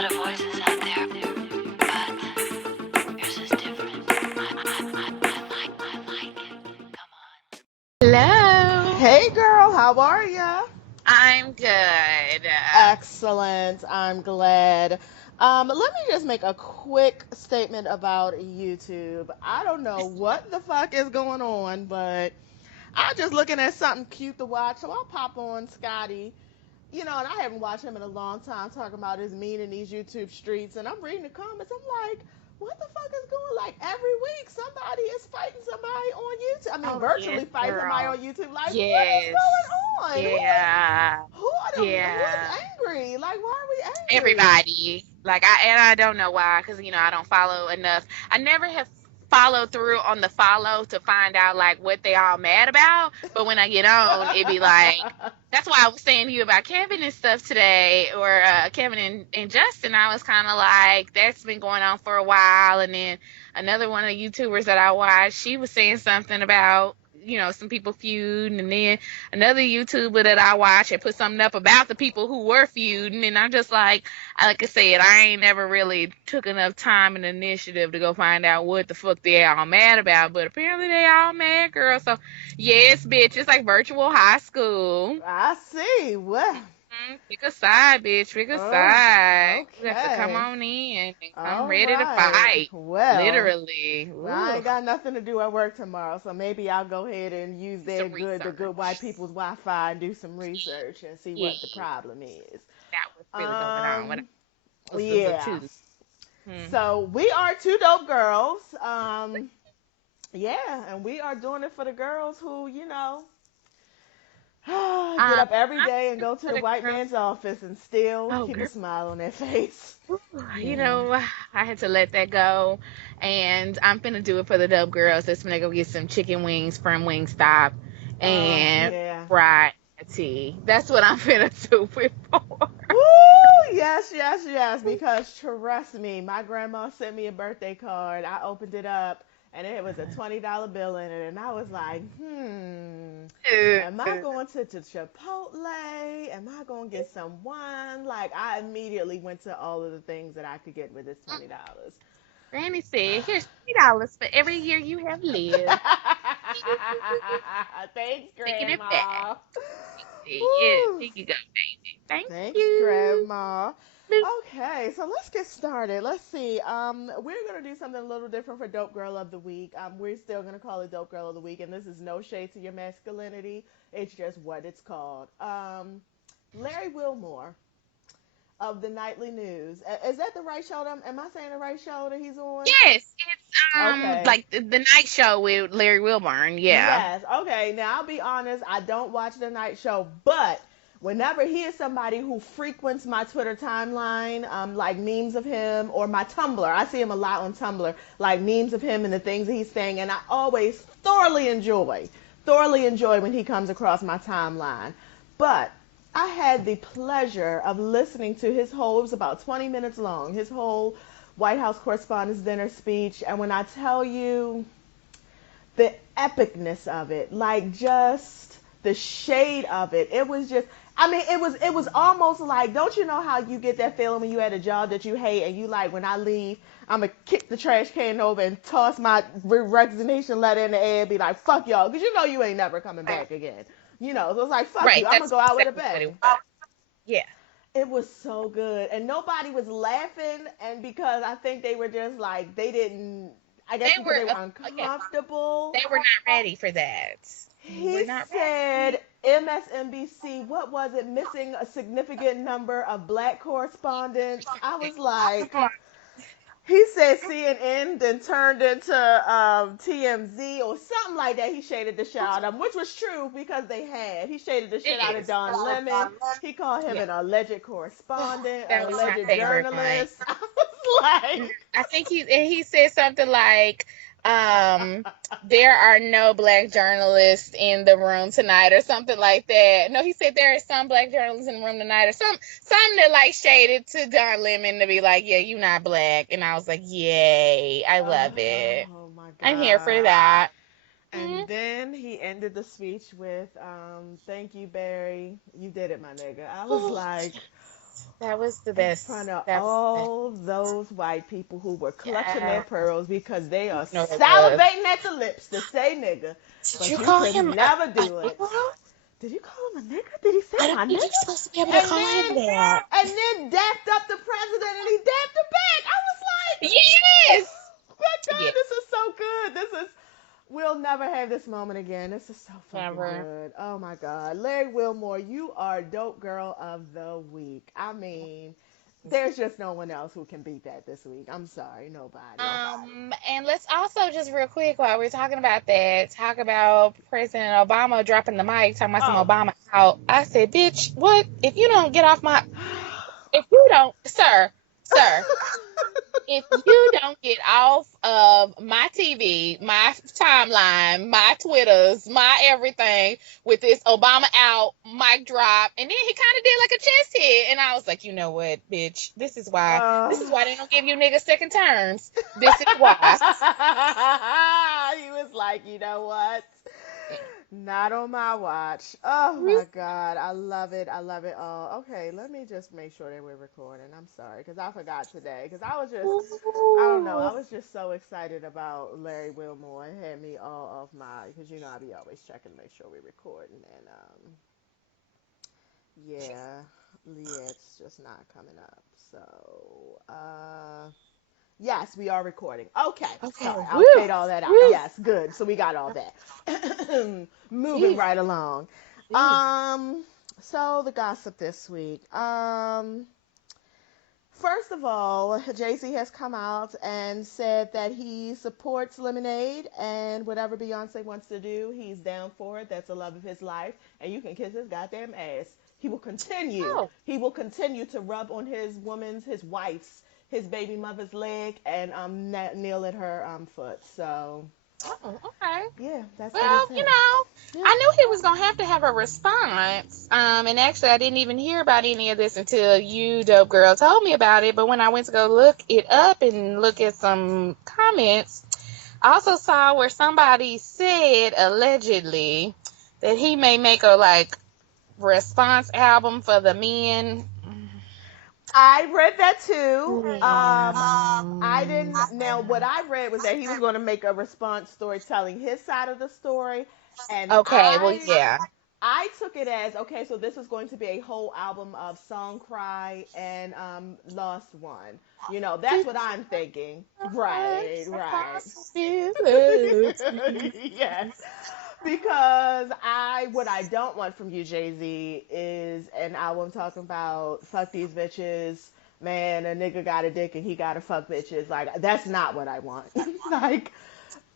lot of voices out there, but yours is different. I like it. Come on. Hello. Hey girl, how are ya? I'm good. Excellent. I'm glad. Let me just make a quick statement about YouTube. I don't know what the fuck is going on, but I'm just looking at something cute to watch, so I'll pop on Scotty. And I haven't watched him in a long time talking about his mean in these YouTube streets, and I'm reading the comments. I'm like, what the fuck is going? Like every week, somebody is fighting somebody on YouTube. I mean, Oh yes, virtually fighting somebody girl. on YouTube. Like, what is Yes. going on? Yeah. Who are them? Who Yeah. is angry? Like, why are we angry? Everybody. Like I don't know why, because I don't follow enough. I never have followed through on the follow to find out like what they all mad about. But when I get on, it be like that's why I was saying to you about Kevin and stuff today, or Kevin and Justin. I was kind of like, that's been going on for a while. And then another one of the YouTubers that I watched, she was saying something about, some people feuding. And then another YouTuber that I watch had put something up about the people who were feuding. And I'm just like I said, I ain't never really took enough time and initiative to go find out what the fuck they all mad about. But apparently they all mad, girl. So yes, bitch, it's like virtual high school. I see. Well, Pick a side, bitch. Pick a oh, side. You got to come okay. on in and come All ready to right. fight. Well, Literally. I Ooh. ain't got nothing to do at work tomorrow, so maybe I'll go ahead and use Do some the good white research. people's Wi-Fi and do some research and see Yeah. what the problem is. That was really going on. What Um, else was the yeah. two? Hmm. So we are two dope girls. Yeah, and we are doing it for the girls who, get up every I'm day and go to for the the white girls. man's office and still Oh, keep a girl. smile on their face. Whew, Yeah. I had to let that go, and I'm finna do it for the dope girls. That's gonna go get some chicken wings from Wingstop Oh, and yeah. fried tea. That's what I'm finna do it for. Woo! Yes, yes, yes. Because trust me, my grandma sent me a birthday card. I opened it up and it was a $20 bill in it. And I was like, am I going to Chipotle? Am I going to get some wine? Like, I immediately went to all of the things that I could get with this $20. Granny said, "Here's $3 for every year you have lived." Thanks, Taking it back. Grandma. Yeah, Woo. here you go, baby. Thank Thanks, you. Grandma. Okay, so let's get started. Let's see. We're gonna do something a little different for Dope Girl of the Week. We're still gonna call it Dope Girl of the Week, and this is no shade to your masculinity. It's just what it's called. Larry Wilmore of the Nightly News. Is that the right show? Am I saying the right show that he's on? Yes, it's Okay. like the night show with Larry Wilmore. Yeah. Yes. Okay. Now I'll be honest. I don't watch the night show, but whenever he is somebody who frequents my Twitter timeline, like memes of him or my Tumblr, I see him a lot on Tumblr, like memes of him and the things that he's saying, and I always thoroughly enjoy when he comes across my timeline. But I had the pleasure of listening to his whole, it was about 20 minutes long, his whole White House Correspondents' Dinner speech, and when I tell you the epicness of it, like just the shade of it. It was just I mean, it was almost like, don't you know how you get that feeling when you at a job that you hate and you like, when I leave, I'm gonna kick the trash can over and toss my resignation letter in the air and be like, fuck y'all, because you know you ain't never coming back again. So it's like, fuck Right. you, I'm gonna That's go out with a exactly what it bang. was. Yeah. It was so good, and nobody was laughing, and because I think they were just like, they didn't, I guess They because were they were yeah, uncomfortable. they were not ready for that. They were He not said ready. MSNBC, what was it, missing a significant number of black correspondents. I was like, he said CNN then turned into TMZ or something like that. He shaded the shit out of them, which was true because they had. He shaded the shit It out of is. Don Lemon. He called him Yeah. an alleged correspondent, an That was my alleged favorite one. journalist. I was like, I think he said something like, um, there are no black journalists in the room tonight, or something like that. No, he said there are some black journalists in the room tonight, or something that like shaded to Don Lemon to be like, yeah, you not black. And I was like, yay, I love it. oh my I'm here for God. that. And then he ended the speech with, thank you, Barry. You did it, my nigga. I was like, That was the In best. front of That was the best. all those white people who were clutching their Yeah. pearls because they are No, it was. salivating at the lips to say nigga, Did you but you call could him never a do it. Negro? Did you call him a nigga? Did he say I my don't think you're nigga? supposed to be able to And call him then, that. and then dapped up the president and he dapped him back. I was like, Yes. my God, Yeah. this is so good. We'll never have this moment again. This is so fucking Never. good. Oh my God. Larry Wilmore, you are Dope Girl of the Week. I mean, there's just no one else who can beat that this week. I'm sorry, nobody. And let's also just real quick while we're talking about that, talk about President Obama dropping the mic, talking about some Oh. Obama out. I said, bitch, what? If you don't get off my, if you don't, sir, if you don't get off of my TV, my timeline, my Twitters, my everything with this Obama out mic drop, and then he kind of did like a chest hit, and I was like, you know what, bitch, this is why they don't give you niggas second terms. This is why. He was like, you know what? Not on my watch. Oh my God. I love it. I love it all. Okay, let me just make sure that we're recording. I'm sorry, because I forgot today. Because I don't know, I was just so excited about Larry Wilmore. It had me all off my, because you know I be always checking to make sure we're recording. And yeah, it's just not coming up. So, yes, we are recording. Okay, Okay, sorry, woo, I'll fade all that out. woo. Yes, good. So we got all that. Moving Jeez, right along. jeez. So the gossip this week. First of all, JayZ has come out and said that he supports Lemonade and whatever Beyonce wants to do, he's down for it. That's the love of his life, and you can kiss his goddamn ass. He will continue. Oh, He will continue to rub on his wife's, his baby mother's leg and kneel at her foot. So okay. yeah, that's what he Well, said. Yeah. I knew he was gonna have to have a response. And actually, I didn't even hear about any of this until you, dope girl, told me about it. But when I went to go look it up and look at some comments, I also saw where somebody said allegedly that he may make a response album for the men. I read that too. I Mm. didn't. Now, what I read was that he was going to make a response story telling his side of the story, and Okay, well, yeah. I took it as okay. So this is going to be a whole album of Song Cry and Lost One. You know, that's what I'm thinking. Right, right. Yes. Because what I don't want from you, JayZ, is an album talking about fuck these bitches, man, a nigga got a dick and he gotta fuck bitches. Like that's not what I want. Like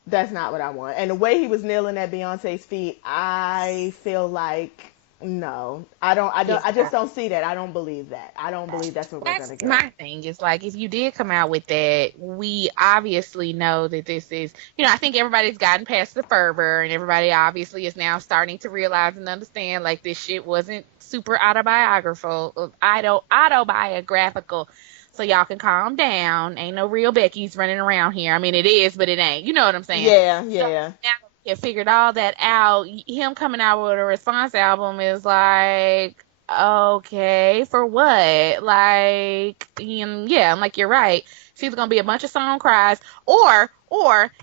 that's not what I want. And the way he was kneeling at Beyonce's feet, I feel like no. I just Yeah. don't see that. I don't believe that. I don't believe that's what we're That's gonna get. my thing. Is like if you did come out with that, we obviously know that this is, I think everybody's gotten past the fervor, and everybody obviously is now starting to realize and understand like this shit wasn't super autobiographical. So y'all can calm down. Ain't no real Becky's running around here. I mean, it is, but it ain't. You know what I'm saying? Yeah, So yeah. now that we have figured all that out, him coming out with a response album is like, okay, for what? Like, yeah, I'm like, you're right. It's either gonna be a bunch of song cries, or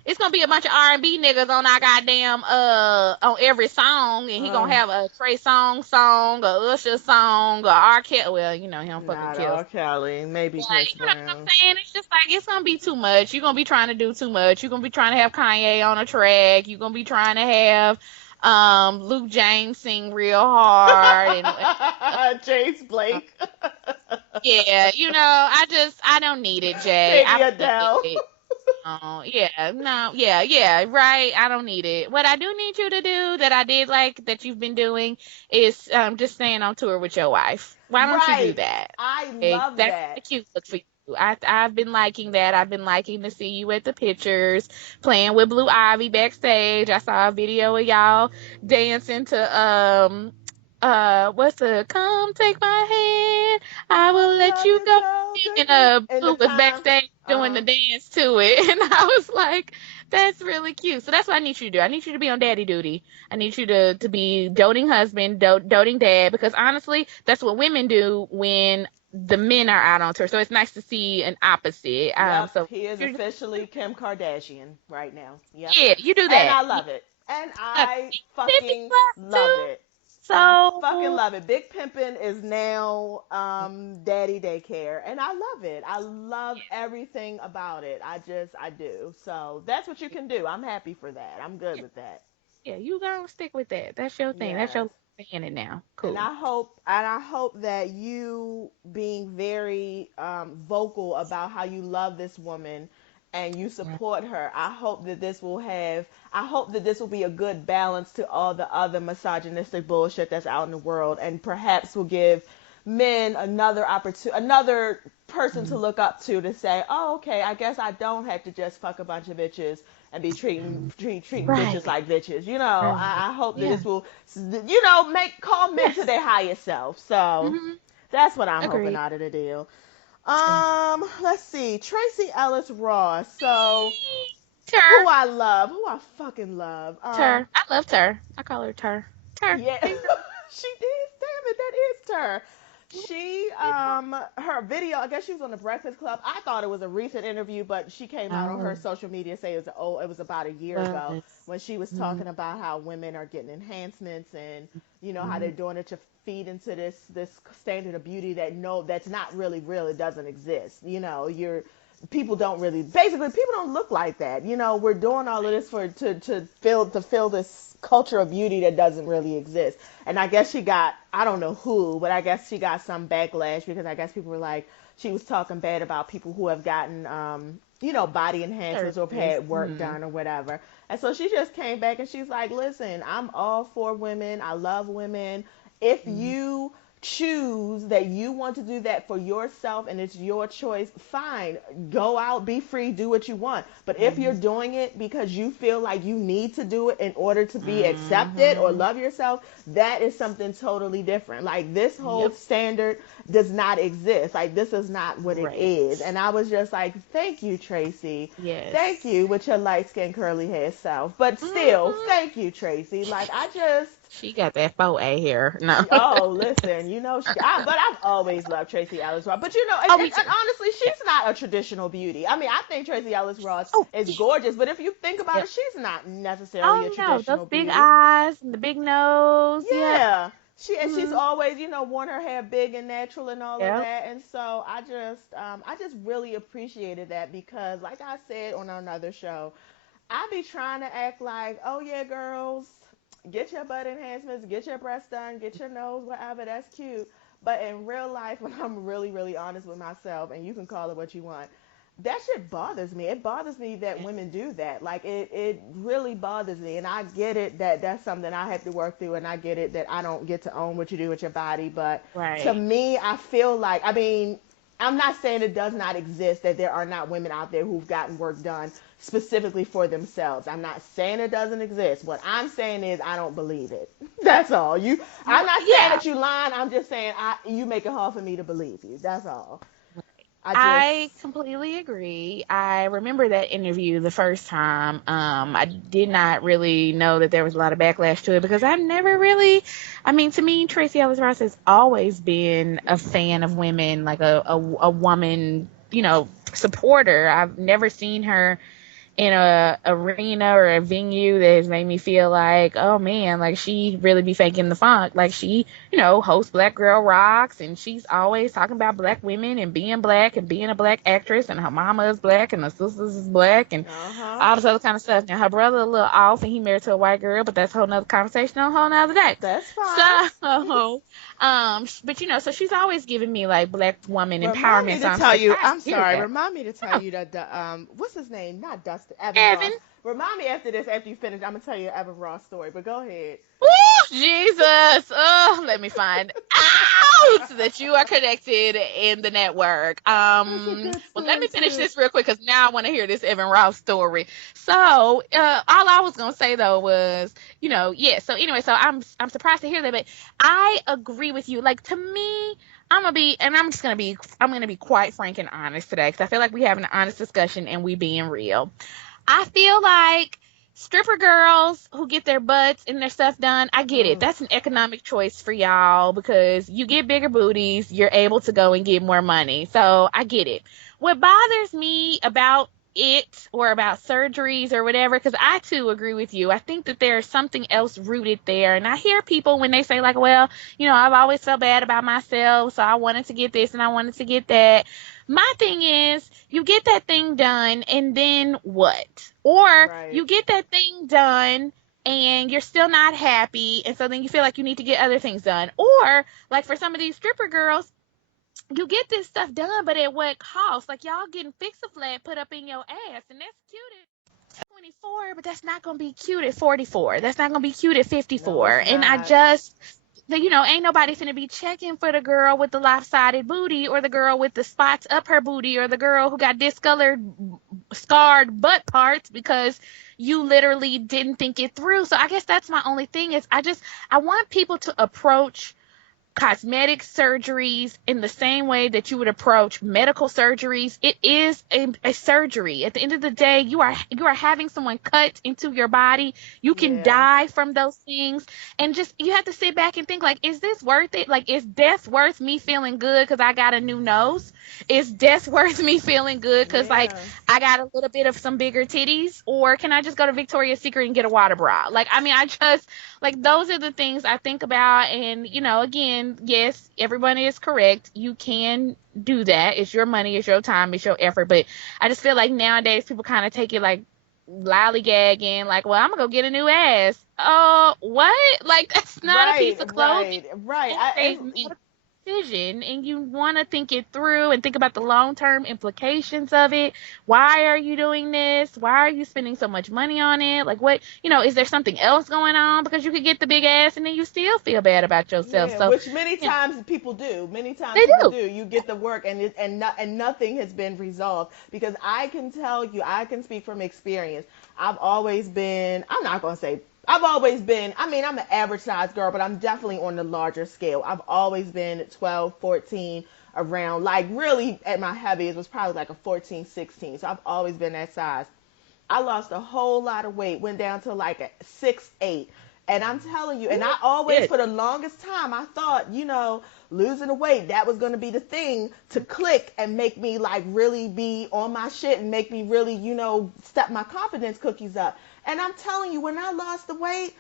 it's gonna be a bunch of R&B niggas on our goddamn on every song, and he gonna Uh, have a Trey song, a Usher song, a R. Kelly. Well, he don't fuck with Not Kelly. R. Kelly, maybe Chris Like, you know what I'm Brown. saying? It's just like it's gonna be too much. You're gonna be trying to do too much. You're gonna be trying to have Kanye on a track. You're gonna be trying to have Luke James sing real hard and James Blake. yeah, I don't need it, Jay. I Maybe don't need Adele. it. Oh, yeah, no, yeah, right. I don't need it. What I do need you to do that I did like that you've been doing is just staying on tour with your wife. Why don't you do Right. that? I Okay, love that's that. a cute look for you. I've been liking that. I've been liking to see you at the pictures, playing with Blue Ivy backstage. I saw a video of y'all dancing to what's the come take my hand, I will I'll let let you you go. go. And In the Blue was time. backstage doing the Uh-huh. dance to it, and I was like, "That's really cute." So that's what I need you to do. I need you to be on daddy duty. I need you to be doting husband, doting dad, because honestly, that's what women do when the men are out on tour. So it's nice to see an opposite. Yep, So he is you're, officially Kim Kardashian right now. Yep. yeah, you do And that. I You love it. And love I it. Tiffany fucking loves love too. it. I fucking So love it. Big Pimpin' is now daddy daycare, and I love it. I love everything about it. I do. So that's what you can do. I'm happy for that. I'm good yeah, with that. yeah, you gonna stick with that. That's your thing. That's Yes. your standing now. And Cool. I hope that you being very vocal about how you love this woman and you support her. I hope that this will be a good balance to all the other misogynistic bullshit that's out in the world, and perhaps will give men another opportunity, another person to Mhm. look up to say, oh, okay, I guess I don't have to just fuck a bunch of bitches and be treating bitches Right. like bitches. You know, Right. I hope that Yeah. this will, you know, make call men to Yes. their highest self. So Mm-hmm. that's what I'm hoping Agreed. out of the deal. Yeah. Let's see, Tracee Ellis Ross. So Tur. who I fucking love. Tur. I loved her. I call her Tur. Tur. Yeah, Hey, girl. she did. Damn it, that is her. She her video, I guess she was on the Breakfast Club. I thought it was a recent interview, but she came out on her Oh, social media saying it was about a year ago was. when she was Mm-hmm. talking about how women are getting enhancements, and you know how Mm-hmm. they're doing it to feed into this standard of beauty that's not really real. It doesn't exist. You know, people don't really, basically people don't look like that. You know, we're doing all of this for to fill this culture of beauty that doesn't really exist. And I guess she got, I don't know who, but I guess she got some backlash because I guess people were like, she was talking bad about people who have gotten you know, body enhancements or have Service. had work Mm-hmm. done or whatever. And so she just came back and she's like, listen, I'm all for women. I love women. If Mm-hmm. you choose that you want to do that for yourself and it's your choice, fine. Go out, be free, do what you want. But if you're Mm-hmm. doing it because you feel like you need to do it in order to be accepted or Mm-hmm. love yourself, that is something totally different. Like this whole Yep. standard does not exist. Like this is not what it Right. is. And I was just like, thank you, Tracee. Thank Yes. you with your light skinned curly hair self. But still, Mm-hmm. thank you, Tracee. Like I just She got that 4A hair. No. Oh, listen, you know but I've always loved Tracee Ellis Ross. But you know, Oh, me and too. honestly, Yeah. she's not a traditional beauty. I mean, I think Tracee Ellis Ross Oh, is yeah. gorgeous, but if you think about Yep. it, she's not necessarily a Oh no, those traditional big beauty. eyes and the big nose. Yep. Yeah. She's Mm-hmm. always, you know, worn her hair big and natural and all of Yep. that. And so I just really appreciated that because like I said on another show, I be trying to act like, oh yeah, girls, get your butt enhancements, get your breasts done, get your nose, whatever, that's cute. But in real life, when I'm really, really honest with myself, and you can call it what you want, that shit bothers me. It bothers me that Yeah. women do that. Like it really bothers me. And I get it that that's something I have to work through, and I get it that I don't get to own what you do with your body. But to Right. me, I feel like, I mean, I'm not saying it does not exist, that there are not women out there who've gotten work done specifically for themselves. I'm not saying it doesn't exist. What I'm saying is I don't believe it. That's all. I'm not saying Yeah. that you lying. I'm just saying you make it hard for me to believe you. That's all. I just I completely agree. I remember that interview the first time. I did not really know that there was a lot of backlash to it because I've never really, I mean, to me, Tracee Ellis Ross has always been a fan of women, like a woman, supporter. I've never seen her in a arena or a venue that has made me feel like, oh man, like she really be faking the funk. Like she, hosts Black Girl Rocks and she's always talking about black women and being a black actress and her mama is black and her sisters is black and uh-huh. all this other kind of stuff. Now her brother a little off and he married to a white girl, but that's a whole nother conversation on a whole nother day. That's fine. So, but so she's always giving me like black woman Remind me empowerment. So to I'm tell you, surprised I'm to hear sorry. that. Remind me to tell Oh, you that the what's his name? Not Dustin, Evan Evan. Ross. Remind me after this, after you finish, I'm gonna tell you an Evan Ross story. But go ahead. Woo, Jesus. Oh, let me find out that you are connected in the network. That's a good Well, let story me finish too. this real quick because now I want to hear this Evan Ross story. So, all I was gonna say though was, yeah. So anyway, so I'm surprised to hear that, but I agree with you. Like to me, I'm gonna be quite frank and honest today because I feel like we having an honest discussion and we being real. I feel like stripper girls who get their butts and their stuff done, I get it. Mm, That's an economic choice for y'all because you get bigger booties, you're able to go and get more money. So I get it. What bothers me about it or about surgeries or whatever, because I too agree with you. I think that there's something else rooted there. And I hear people when they say, like, well, I've always felt bad about myself, so I wanted to get this and I wanted to get that. My thing is, you get that thing done, and then what? Or right. you get that thing done and you're still not happy, and so then you feel like you need to get other things done. Or, like for some of these stripper girls, you get this stuff done, but at what cost? Like y'all getting Fix-a-Flat put up in your ass, and that's cute at 24, but that's not gonna be cute at 44. That's not gonna be cute at No, it's 54. And I not. just, ain't nobody finna be checking for the girl with the lopsided booty, or the girl with the spots up her booty, or the girl who got discolored, scarred butt parts because you literally didn't think it through. So I guess that's my only thing is I want people to approach cosmetic surgeries in the same way that you would approach medical surgeries. It is a surgery. At the end of the day, you are having someone cut into your body. You can Yeah. die from those things, and just you have to sit back and think, like, is this worth it? Like, is death worth me feeling good because I got a new nose? Is death worth me feeling good because, like, Yeah. I got a little bit of some bigger titties? Or can I just go to Victoria's Secret and get a water bra? Like, I mean, I just, like, those are the things I think about. And again, yes, everyone is correct. You can do that. It's your money, it's your time, it's your effort. But I just feel like nowadays people kind of take it like lollygagging, like, well, I'm gonna go get a new ass. Oh, what? Like, that's not a Right, piece of clothing. right, right. It's a medical decision, and you want to think it through and think about the long-term implications of it. Why are you doing this? Why are you spending so much money on it? Like, what, is there something else going on? Because you could get the big ass and then you still feel bad about yourself. Yeah, So, which many you know, times people do. Many times they people do. do. You get the work and nothing has been resolved because I can tell you, I can speak from experience. I've always been, I'm not going to say I've always been, I mean, I'm an average size girl, but I'm definitely on the larger scale. I've always been 12, 14 around, like really at my heaviest was probably like a 14, 16. So I've always been that size. I lost a whole lot of weight, went down to like a 6'8". And I'm telling you, and I always, Good. for the longest time, I thought, losing the weight, that was going to be the thing to click and make me like really be on my shit and make me really, step my confidence cookies up. And I'm telling you, when I lost the weight,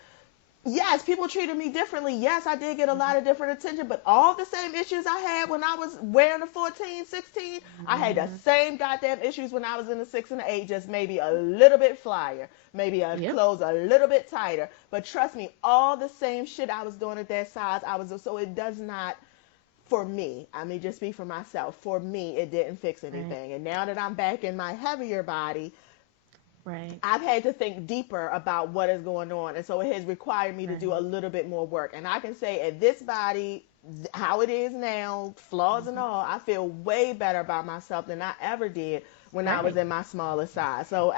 yes, people treated me differently. Yes, I did get a lot of different attention, but all the same issues I had when I was wearing a 14, 16, I had the Mm-hmm. same goddamn issues when I was in the 6 and the 8, just maybe a little bit flyer, maybe a Yep. clothes a little bit tighter. But trust me, all the same shit I was doing at that size, so it does not, for me, I mean, just speak for myself. For me, it didn't fix Right. anything. And now that I'm back in my heavier body, Right. I've had to think deeper about what is going on. And so it has required me to do a Right. little bit more work. And I can say at this body, how it is now, flaws and Mm-hmm. all, I feel way better about myself than I ever did when I was Right. in my smaller size. So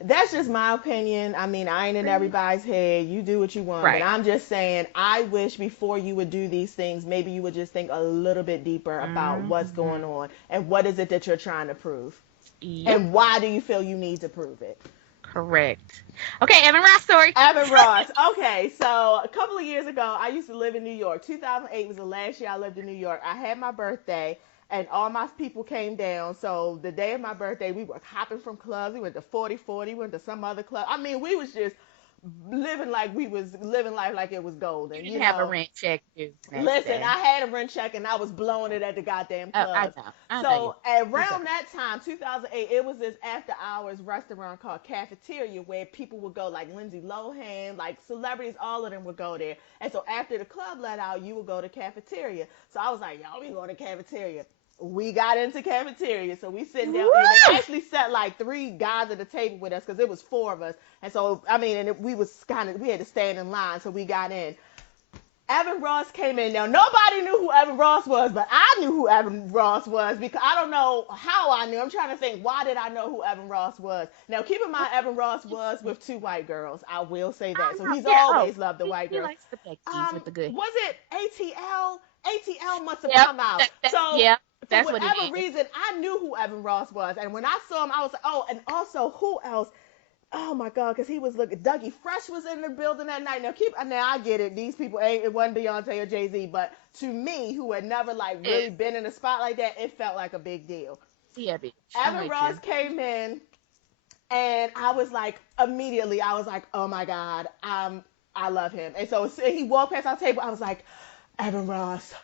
that's just my opinion. I mean, I ain't in Right. everybody's head. You do what you want. But Right. I'm just saying, I wish before you would do these things, maybe you would just think a little bit deeper about what's Mm-hmm. going on and what is it that you're trying to prove. Yep. And why do you feel you need to prove it? Correct. Okay, Evan Ross story. Evan Ross. Okay, so a couple of years ago, I used to live in New York. 2008 was the last year I lived in New York. I had my birthday, and all my people came down. So the day of my birthday, we were hopping from clubs. We went to 4040, went to some other club. I mean, we was just living life like it was You golden, didn't have a rent check due the next Listen, I day. had a rent check and I was blowing it at the goddamn Oh, clubs. I know you. So It's around okay. that time, 2008, it was this after hours restaurant called Cafeteria where people would go, like Lindsay Lohan, like celebrities, all of them would go there. And so after the club let out, you would go to Cafeteria. So I was like, y'all, we going to Cafeteria. We got into Cafeteria, so we sitting down eating. They Woo! actually sat like three guys at the table with us because it was four of us. And so I mean, we had to stand in line, so we got in. Evan Ross came in. Now nobody knew who Evan Ross was, but I knew who Evan Ross was because I don't know how I knew. I'm trying to think, why did I know who Evan Ross was? Now keep in mind, Evan Ross was with two white girls. I will say I that. So know. he's Yeah. Oh, always loved the white he girls. likes the Beckies with the good. Was it ATL? ATL must have Yep. come out. That, So yeah. for That's what it whatever is. reason, I knew who Evan Ross was, and when I saw him, I was like, oh, and also who else? oh my God, because he was looking. Dougie Fresh was in the building that night. Now I get it. These people ain't, it wasn't Beyonce or JayZ, but to me, who had never like really been in a spot like that, it felt like a big deal. Yeah, bitch. I'm Evan with Ross you. came in, and I was like, immediately, I was like, oh my God, I love him. And so he walked past our table. I was like, Evan Ross,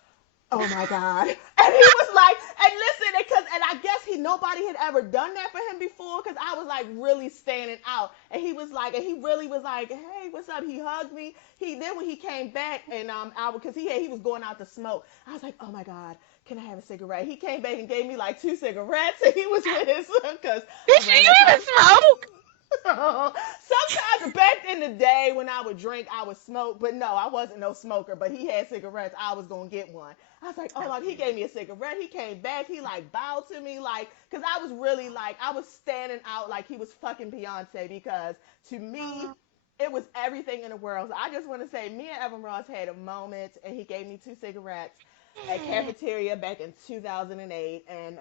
oh my God. And he was like, and listen, and I guess nobody had ever done that for him before, because I was like really standing out. And he was like, and he really was like, hey, what's up? He hugged me. Then when he came back, and because he was going out to smoke, I was like, oh my God, can I have a cigarette? He came back and gave me like 2 cigarettes, and he was with his, because Bitch, around you that even time. smoke? Sometimes back in the day when I would drink, I would smoke, but no, I wasn't no smoker. But he had cigarettes, I was gonna get one. I was like, oh my, he gave me a cigarette. He came back, he like bowed to me, like, cause I was really like, I was standing out like he was fucking Beyonce, because to me, it was everything in the world. So I just want to say, me and Evan Ross had a moment, and he gave me 2 cigarettes at cafeteria back in 2008, and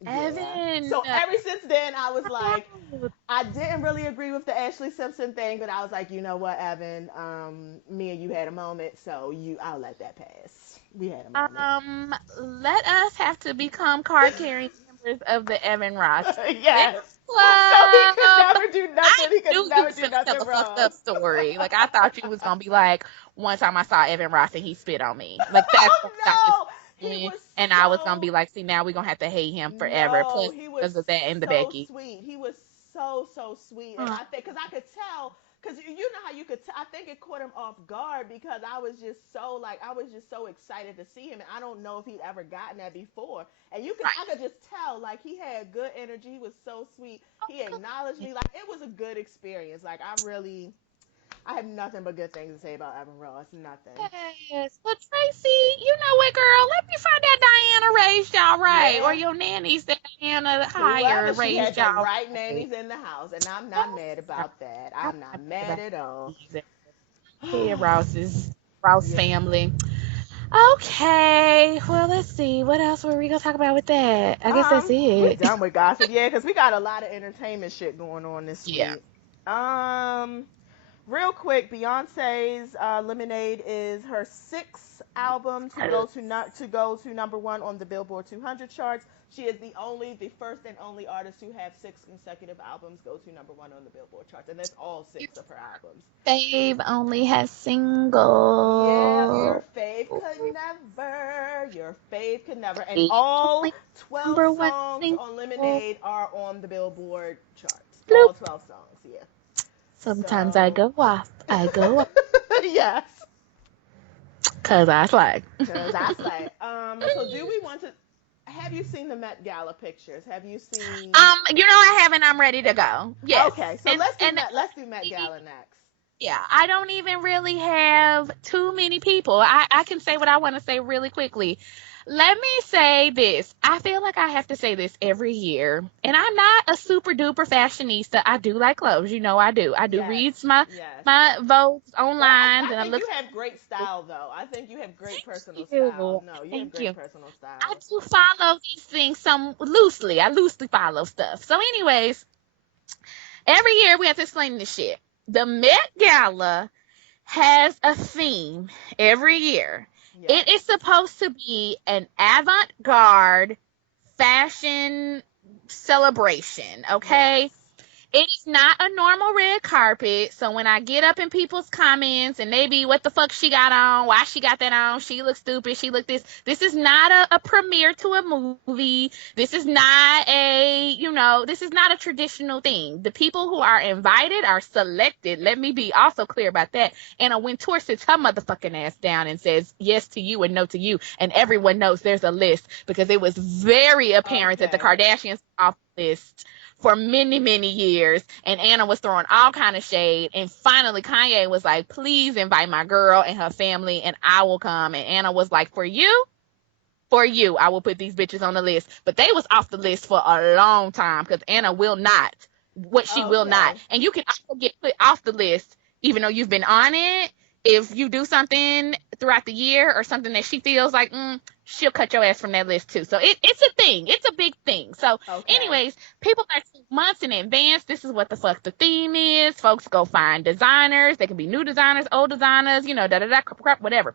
yeah. Evan. So ever since then, I was like, I didn't really agree with the Ashley Simpson thing, but I was like, you know what, Evan, me and you had a moment, so I'll let that pass. We had a moment. Let us have to become card carrying members of the Evan Ross fan Yes. So he could club. never do I nothing. He could knew you never was do finna tell nothing a fucked wrong. up story. Like I thought you was gonna be like, one time I saw Evan Ross and he spit on me. Like that's what I thought you was Oh no, he doing. was And I was gonna so be like, see, now we're gonna have to hate him forever. no, Plus he was because of that and the so Becky. sweet. He was so sweet, and I think because I could tell. Because you know how you could, I think it caught him off guard, because I was just so like, I was just so excited to see him, and I don't know if he'd ever gotten that before. And I could just tell, like, he had good energy. He was so sweet. He acknowledged me. Like, it was a good experience. Like, I have nothing but good things to say about Evan Ross. Nothing. Yes. Well, Tracy, you know what, girl? Let me find out Diana raised y'all right, or Yeah. your nannies that Diana Whoever, hired she raised had the y'all right right. nannies in the house, and I'm not That's mad right. about that. I'm I'm not not mad mad about at that all. either. Hey, Ross Yeah. family. Okay. Well, let's see. What else were we gonna talk about with that? I guess that's We it. done with gossip, yeah, because we got a lot of entertainment shit going on this Yeah. week. Um, Real quick, Beyonce's Lemonade is her 6th album to go to number 1 on the Billboard 200 charts. She is the first and only artist to have 6 consecutive albums go to number 1 on the Billboard charts, and that's all 6 of her albums. Fave only has Yeah, single. your fave could never. Your fave could never. And Fave all only 12 number one songs on single. Lemonade are on the Billboard charts. Bloop. All 12 songs, yeah. Sometimes I So, go off. I go off yes. because I like. Because I say, so do we want to? Have you seen the Met Gala pictures? Have you seen? I haven't. I'm ready to go. Yes, Okay, so and let's do and Met. Let's do Met Gala next. yeah, I don't even really have too many people. I can say what I want to say really quickly. Let me say this. I feel like I have to say this every year. And I'm not a super duper fashionista. I do like clothes. You know I do. I do Yes, read my yes. my Vogues But online I and I think look. you have great style, though. I think you have great personal Thank style. you. No, you have Thank great you. personal I style. do follow these things some loosely. I loosely follow stuff. So anyways, every year we have to explain this shit. The Met Gala has a theme every year. Yes, It is supposed to be an avant-garde fashion celebration, okay? yes. It is not a normal red carpet. So when I get up in people's comments and they be, what the fuck she got on? Why she got that on? She looks stupid. She look this. This is not a premiere to a movie. This is not this is not a traditional thing. The people who are invited are selected. Let me be also clear about that. Anna Wintour sits her motherfucking ass down and says yes to you and no to you. And everyone knows there's a list because it was very apparent that the Okay. Kardashians off the list for many, many years. And Anna was throwing all kind of shade. And finally, Kanye was like, please invite my girl and her family and I will come. And Anna was like, for you, I will put these bitches on the list. But they was off the list for a long time because Anna will not. What she will not. Okay. And you can also get put off the list even though you've been on it. If you do something throughout the year or something that she feels like, she'll cut your ass from that list too. So it's a thing. It's a big thing. So So, Okay. anyways, people like 2 months in advance. This is what the fuck the theme is. Folks go find designers. They can be new designers, old designers, da da da, crap, crap, whatever.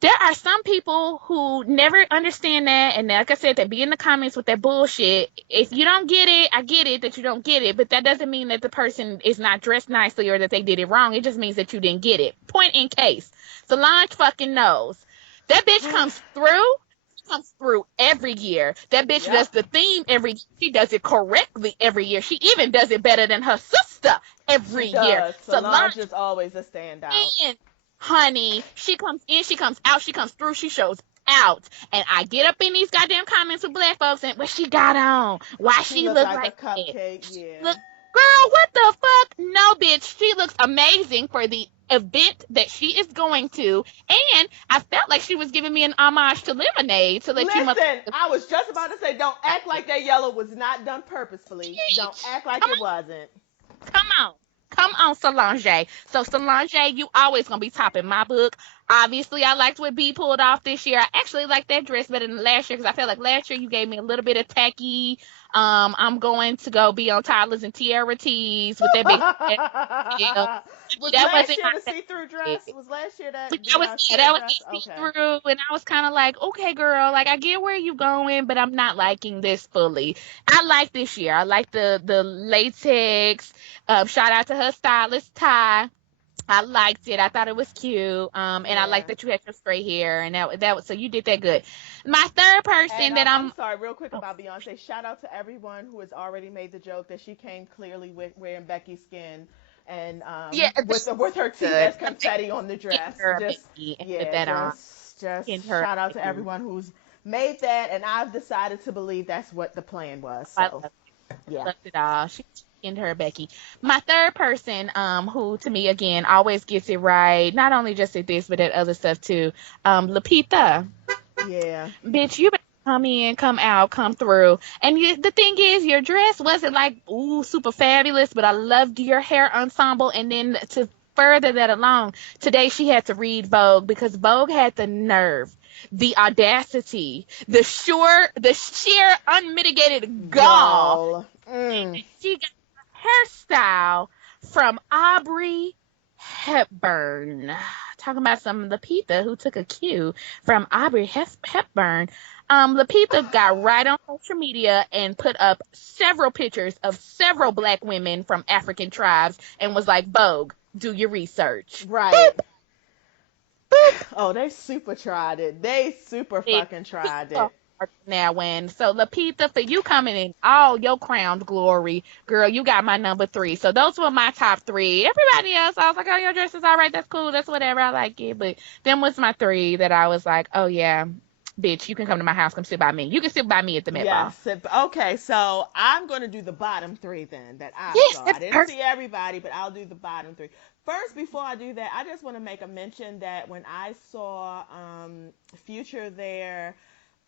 There are some people who never understand that, and like I said, they be in the comments with that bullshit. If you don't get it, I get it that you don't get it, but that doesn't mean that the person is not dressed nicely or that they did it wrong. It just means that you didn't get it. Point in case. Solange fucking knows. That bitch comes through. She comes through every year. That bitch does Yep. the theme every year. She does it correctly every year. She even does it better than her sister every She year. does. Solange Solange is always a standout. and honey, she comes in, she comes out, she comes through, she shows out. And I get up in these goddamn comments with black folks and what she got on, why She she looked look like a like that. cupcake. Yeah. Look, girl, what the fuck? No, bitch, she looks amazing for the event that she is going to. And I felt like she was giving me an homage to Lemonade to let you mother. Listen, I was just about to say, don't act like that yellow was not done purposefully. Don't act like Come it wasn't. Come on. Come on, Solange. So, Solange, you always going to be top in my book. Obviously, I liked what B pulled off this year. I actually like that dress better than last year because I felt like last year you gave me a little bit of tacky. I'm going to go be on Tyler's and Tiara tees with that big. Yeah. Was That last wasn't year my the see-through thing. dress? Was last year That the was yeah, skirt that was dress? see Okay. through, and I was kind of like, okay, girl, like I get where you going, but I'm not liking this fully. I like this year. I like the latex. Shout out to her stylist Ty. I liked it. I thought it was cute. And I like Yeah. that you had your straight hair, and that was so you did that good. My third And person that I'm I'm sorry, real quick oh, about Beyonce. Shout out to everyone who has already made the joke that she came clearly with wearing Becky's skin and yeah, with her teeth good. as confetti on the Skin dress. her, Just Becky, and put yeah, that on. Skin just her. shout out to Becky. everyone who's made that, and I've decided to believe that's what the plan was. I So love yeah. loved it all. She and her Becky. My third person, who to me again always gets it right, not only just at this but at other stuff too. Lapita, Yeah. bitch, you better come in, come out, come through. And the thing is, your dress wasn't like ooh super fabulous, but I loved your hair ensemble. And then to further that along, today she had to read Vogue because Vogue had the nerve. The audacity, the sheer unmitigated gall Gall. Mm. she got hairstyle from Aubrey Hepburn. Talking about some Lapita who took a cue from Aubrey Hepburn. Lapita got right on social media and put up several pictures of several black women from African tribes and was like, Vogue, do your research. Right. Oh, they super tried it. They super It's fucking tried super it. hard now when so Lapita, for you coming in all your crowned glory, girl, you got my number 3. So those were my top 3. Everybody else, I was like, oh, your dress is all right, that's cool, that's whatever, I like it. But them was my 3 that I was like, oh yeah, bitch, you can come to my house, come sit by me. You can sit by me at the Met Ball. Yes. Okay, so I'm going to do the bottom 3 then that I Yes, saw. I that's didn't perfect. see everybody, but I'll do the bottom 3. First, before I do that, I just want to make a mention that when I saw Future there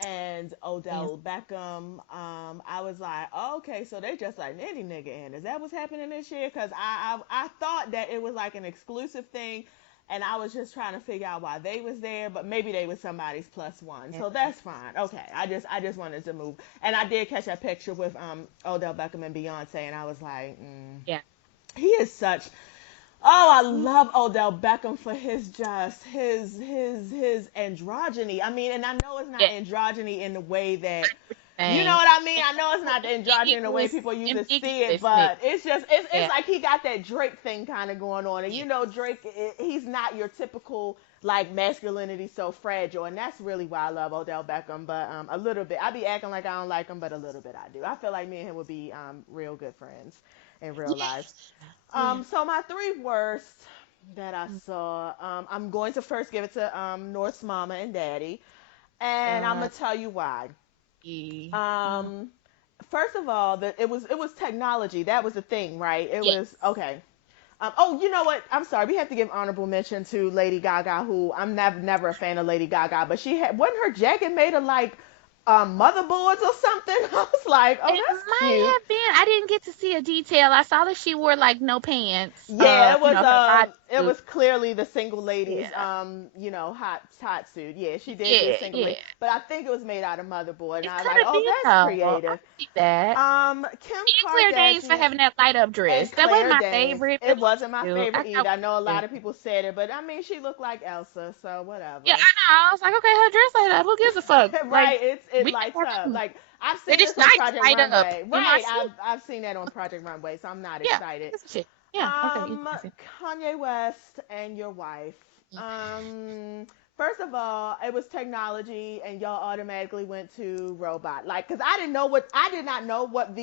and Yes. Odell Beckham, I was like, oh, okay, so they just like any nigga in. Is that what's happening this year? Because I thought that it was like an exclusive thing, and I was just trying to figure out why they was there, but maybe they was somebody's plus one, so that's fine. Okay, I just wanted to move, and I did catch that picture with Odell Beckham and Beyonce, and I was like, Yeah. he is such. Oh, I love Odell Beckham for his androgyny. I mean, and I know it's not Yeah. androgyny in the way that you know Thing. what I mean? I know it's not the androgyny in the way people usually see it, Ambiguousness. but it's Yeah. like he got that Drake thing kind of going on. And you know, Drake, he's not your typical like masculinity so fragile, and that's really why I love Odell Beckham. But a little bit, I be acting like I don't like him, but a little bit I do. I feel like me and him would be real good friends in real life. Yeah. So my 3 worst that I saw, I'm going to first give it to North's mama and daddy, and I'm Uh, gonna tell you why. yeah. Um, First of all, that it was technology. That was the thing, right? It Yes. was okay. Oh, you know what? I'm sorry. We have to give honorable mention to Lady Gaga, who I'm never a fan of Lady Gaga, but she wasn't her jacket made of like motherboards or something. I was like, oh, It that's might cute. have been. I didn't get to see a detail. I saw that she wore like no pants. Yeah, Her it bodysuit. was clearly the single ladies Yeah. hot suit. Yeah, she did do Yeah, single yeah. lady, but I think it was made out of motherboard and It I was could like, have "Oh, been that's though. I creative." can see that. Kim And Claire Danes for Kardashian having that light up dress. and That wasn't Claire my Danes. favorite, but It it was wasn't my cute. I favorite got either. what I know a you lot did. of people said it, but I mean, she looked like Elsa, so Yeah, whatever. I know. I was like, okay, her dress light up. Who gives a fuck? Like, Right, it we can lights more up. too. Like I've It seen is this on nice Project light up. Runway. You know, I Right, see it. I've seen that on Project Runway, so I'm not Yeah, excited. that's shit. Yeah, okay, easy. Kanye West and your wife. First of all, it was technology, and y'all automatically went to robot. Like, cause I did not know what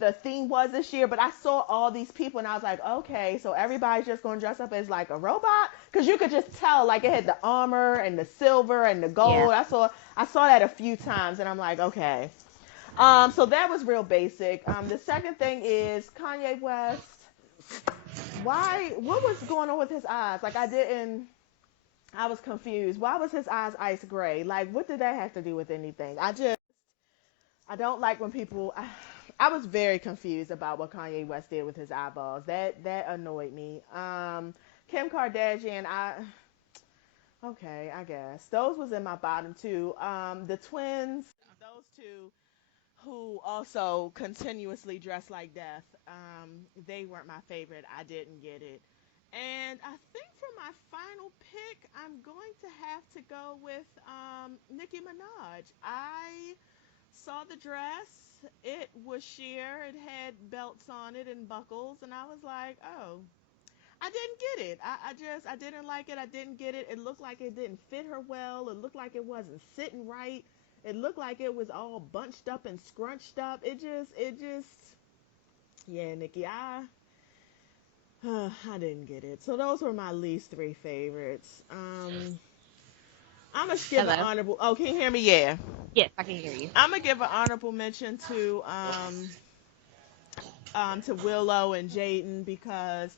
the theme was this year, but I saw all these people, and I was like, okay, so everybody's just gonna dress up as like a robot, cause you could just tell, like it had the armor and the silver and the Yeah. gold. I saw that a few times, and I'm like, okay. So that was real basic. The second thing is Kanye West. Why? What was going on with his eyes? Like I was confused. Why was his eyes ice gray? Like what did that have to do with anything? I don't like when people. I was very confused about what Kanye West did with his eyeballs. That annoyed me. Kim Kardashian. Okay, I guess those was in my bottom two. The twins. Those two who also continuously dress like death. They weren't my favorite. I didn't get it. And I think for my final pick, I'm going to have to go with Nicki Minaj. I saw the dress. It was sheer. It had belts on it and buckles. And I was like, oh, I didn't get it. I didn't like it. I didn't get it. It looked like it didn't fit her well. It looked like it wasn't sitting right. It looked like it was all bunched up and scrunched up. Yeah, Nikki, I didn't get it. So those were my least three favorites. I'm gonna give an Hello. honorable. Oh, can you hear me? Yeah. Yes, I can hear you. I'm gonna give an honorable mention to Willow and Jaden because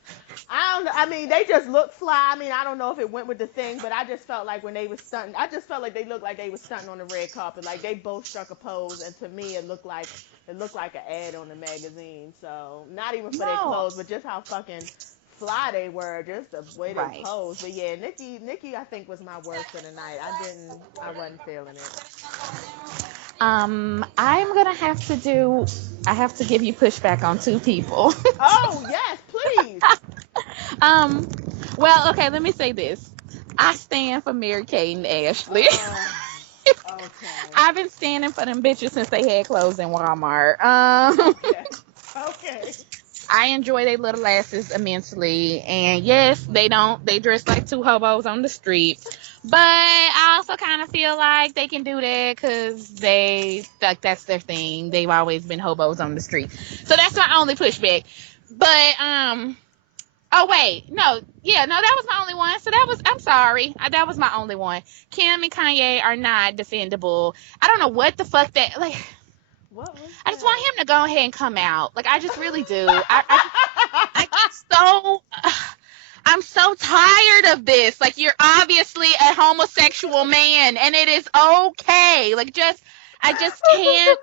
I don't. I mean, they just look fly. I mean, I don't know if it went with the thing, but I just felt like when they was stunting, I just felt like they looked like they was stunting on the red carpet. Like they both struck a pose, and to me, it looked like an ad on the magazine. So not even for their No. clothes, but just how fucking fly they were, just the way they Right. posed. But yeah, Nikki, I think was my worst for the night. I wasn't feeling it. I'm gonna have to do. I have to give you pushback on two people. Oh yes, please. um, well, okay. Let me say this. I stand for Mary Kate and Ashley. Oh, okay. I've been standing for them bitches since they had clothes in Walmart. Okay. Okay. I enjoy their little asses immensely, and yes, they dress like two hobos on the street, but I also kind of feel like they can do that because that's their thing. They've always been hobos on the street, so that's my only pushback. But oh wait, no, yeah, no, that was my only one. So I'm sorry, that was my only one. Kim and Kanye are not defendable. I don't know what the fuck that like. What was I just want that? him to go ahead and come out. Like I just really do. I get so I'm so tired of this. Like you're obviously a homosexual man and it is okay. I just can't.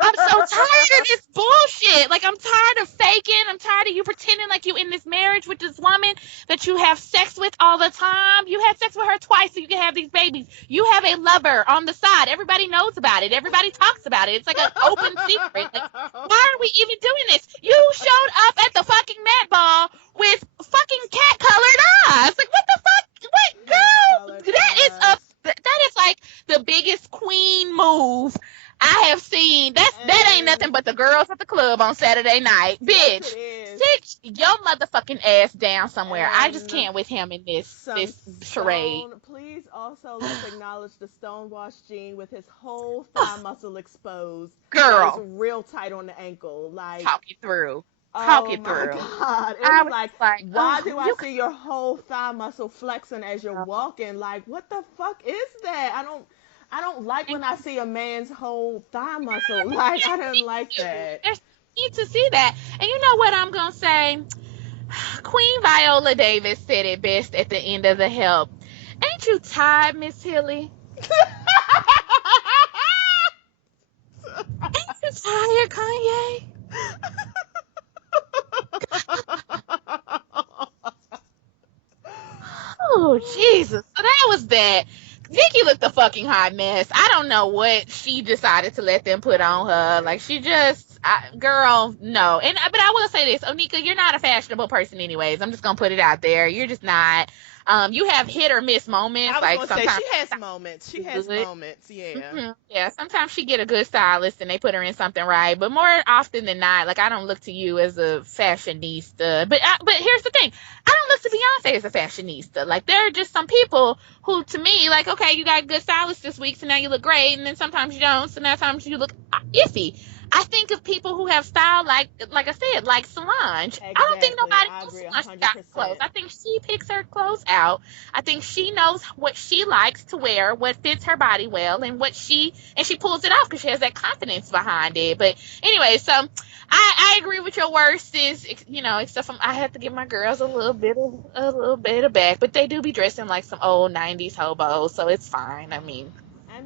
I'm so tired of this bullshit. Like I'm tired of faking. I'm tired of you pretending like you in this marriage with this woman that you have sex with all the time. You had sex with her twice so you can have these babies. You have a lover on the side. Everybody knows about it. Everybody talks about it. It's like an open secret. Like, why are we even doing this? You showed up at the fucking Met Ball with fucking cat colored eyes. Like what the fuck? Wait, girl, Colored eyes. that is like the biggest queen move I have seen. That ain't nothing but the girls at the club on Saturday night. Yes, Bitch, it is. sit your motherfucking ass down somewhere. I just And can't with him in this some charade. Please also let's acknowledge the stonewashed Gene with his whole thigh muscle exposed. That Girl, was real tight on the ankle. Like, talk you through. Talk oh you my through. God. It I was was like, like, why oh, do I you see your whole thigh muscle flexing as you're walking? Like, what the fuck is that? I don't like when I see a man's whole thigh muscle. Like, I don't like that. there's need to see that. And you know what I'm gonna say? Queen Viola Davis said it best at the end of the help. Ain't you tired, Miss Hilly? Oh, Jesus. So that was that. Nikki looked a fucking hot mess. I don't know what she decided to let them put on her. Like, she just, girl, no. But I will say this, Onika, you're not a fashionable person anyways. I'm just gonna put it out there. You're just not. You have hit or miss moments. I was Like, gonna say sometimes she has moments. She has good. moments. Yeah. Yeah, sometimes she get a good stylist and they put her in something right, but more often than not, like I don't look to you as a fashionista. But here's the thing, I don't look to Beyonce as a fashionista. Like there are just some people who, to me, like okay, you got a good stylist this week, so now you look great, and then sometimes you don't, so now sometimes you look iffy. I think of people who have style like I said, like Solange. I don't think Exactly. nobody I knows agree Solange got clothes. 100%. I think she picks her clothes out. I think she knows what she likes to wear, what fits her body well, and she pulls it off because she has that confidence behind it. But anyway, so I agree with your worst is except I have to give my girls a little bit of back, but they do be dressing like some old '90s hobos, so it's fine. I mean,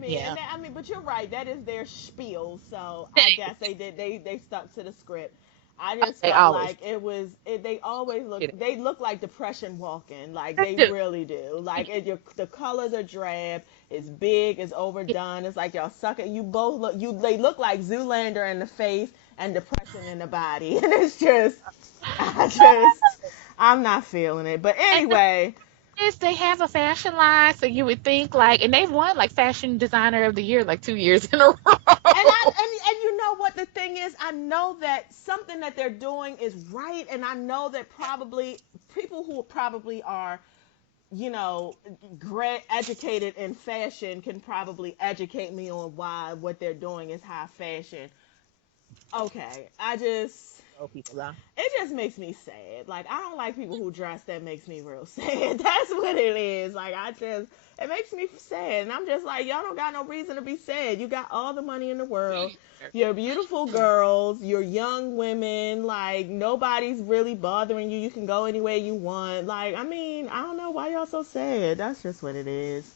yeah. But you're right. That is their spiel. So I guess they did. They stuck to the script. I just They felt always like it was. They always look. do. They look like depression walking. Like They they do. really do. Like the colors are drab. It's big. It's overdone. It's like y'all suck it. You both look. They look like Zoolander in the face and depression in the body. And it's just. I'm not feeling it. But And anyway. is they have a fashion line, so you would think like, and they've won like fashion designer of the year like 2 years in a row. And you know what the thing is, I know that something that they're doing is right, and I know that probably people who probably are, educated in fashion can probably educate me on why what they're doing is high fashion. Okay, Oh, people though. it just makes me sad. Like I don't like people who dress. That makes me real sad. That's what it is. Like it makes me sad, and I'm just like, y'all don't got no reason to be sad. You got all the money in the world. You're beautiful girls. You're young women. Like nobody's really bothering you. You can go anywhere you want. Like I mean, I don't know why y'all so sad. That's just what it is.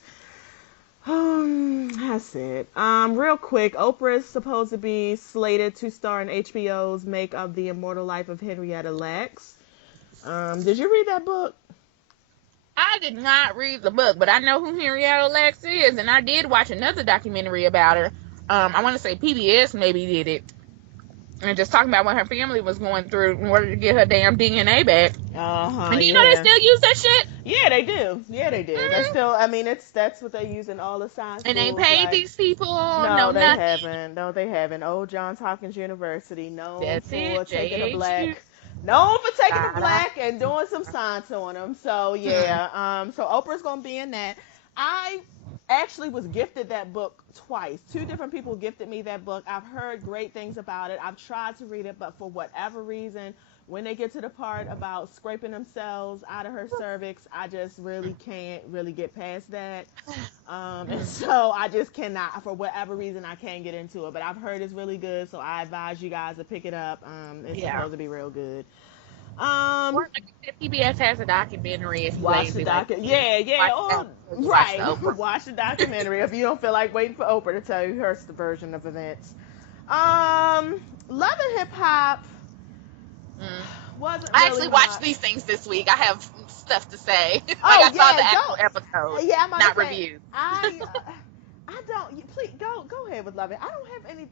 That's it. Real quick, Oprah is supposed to be slated to star in HBO's make of The Immortal Life of Henrietta Lacks. Did you read that book? I did not read the book, but I know who Henrietta Lacks is, and I did watch another documentary about her. I want to say PBS maybe did it, and just talking about what her family was going through in order to get her damn DNA back. And do you know they still use that shit? Yeah, they do. Yeah, they do. They still. I mean, that's what they use in all the science. And they schools, paid like, these people No, they nothing. haven't. No, they haven't. Old Johns Hopkins University, known That's for it. taking a JH. black. Known for taking a black and doing some science on them. So yeah. So Oprah's gonna be in that. I actually was gifted that book twice. Two different people gifted me that book. I've heard great things about it. I've tried to read it, but for whatever reason, when they get to the part about scraping themselves out of her cervix, I just really can't really get past that. And so I just cannot, for whatever reason, I can't get into it. But I've heard it's really good, so I advise you guys to pick it up. It's supposed to be real good. Or like I said, PBS has a documentary if you Watch lazy. the documentary. Watch the documentary if you don't feel like waiting for Oprah to tell you her version of events. Love and Hip Hop wasn't. I really actually watched these things this week. I have stuff to say. I saw the actual episode, Yeah, not reviews. I don't. Please go ahead with Love It. I don't have any.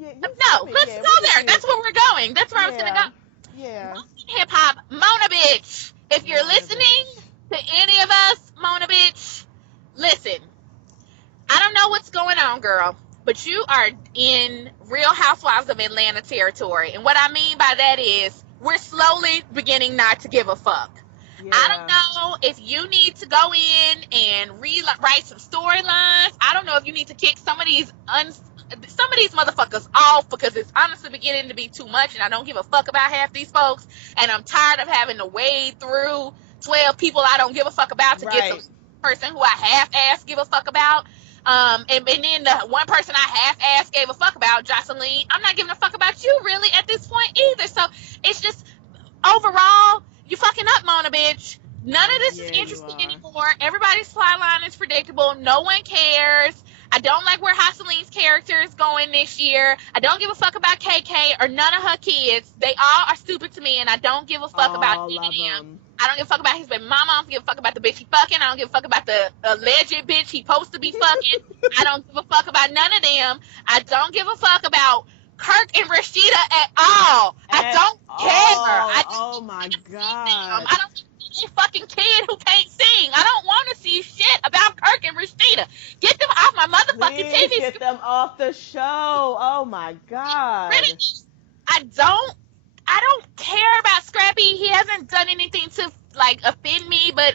Yeah, No, let's go there. That's where we're going. That's where I was gonna go. Yeah. Hip hop, Mona bitch. If you're listening to any of us, Mona bitch, listen. I don't know what's going on, girl, but you are in Real Housewives of Atlanta territory. And what I mean by that is we're slowly beginning not to give a fuck. Yeah. I don't know if you need to go in and rewrite some storylines. I don't know if you need to kick some of these motherfuckers off because it's honestly beginning to be too much, and I don't give a fuck about half these folks, and I'm tired of having to wade through 12 people I don't give a fuck about to get some person who I half-ass give a fuck about. And then the one person I half-ass gave a fuck about, Jocelyn, I'm not giving a fuck about you really at this point either. So it's just overall, you fucking up, Mona bitch. None of this is interesting anymore. Everybody's plotline is predictable. No one cares. I don't like where Haseline's character is going this year. I don't give a fuck about KK or none of her kids. They all are stupid to me, and I don't give a fuck about any of them. I don't give a fuck about his baby mama. I don't give a fuck about the bitch he fucking. I don't give a fuck about the alleged bitch he supposed to be fucking. I don't give a fuck about none of them. I don't give a fuck about Kirk and Rashida at all. I don't care. I just Oh my don't see them. God. I don't see a fucking kid who can't sing. I don't want to see shit about Kirk and Rashida. Get them off my motherfucking Please TV. get them off the show. Oh my God. Really? I don't care about Scrappy. He hasn't done anything to like offend me, but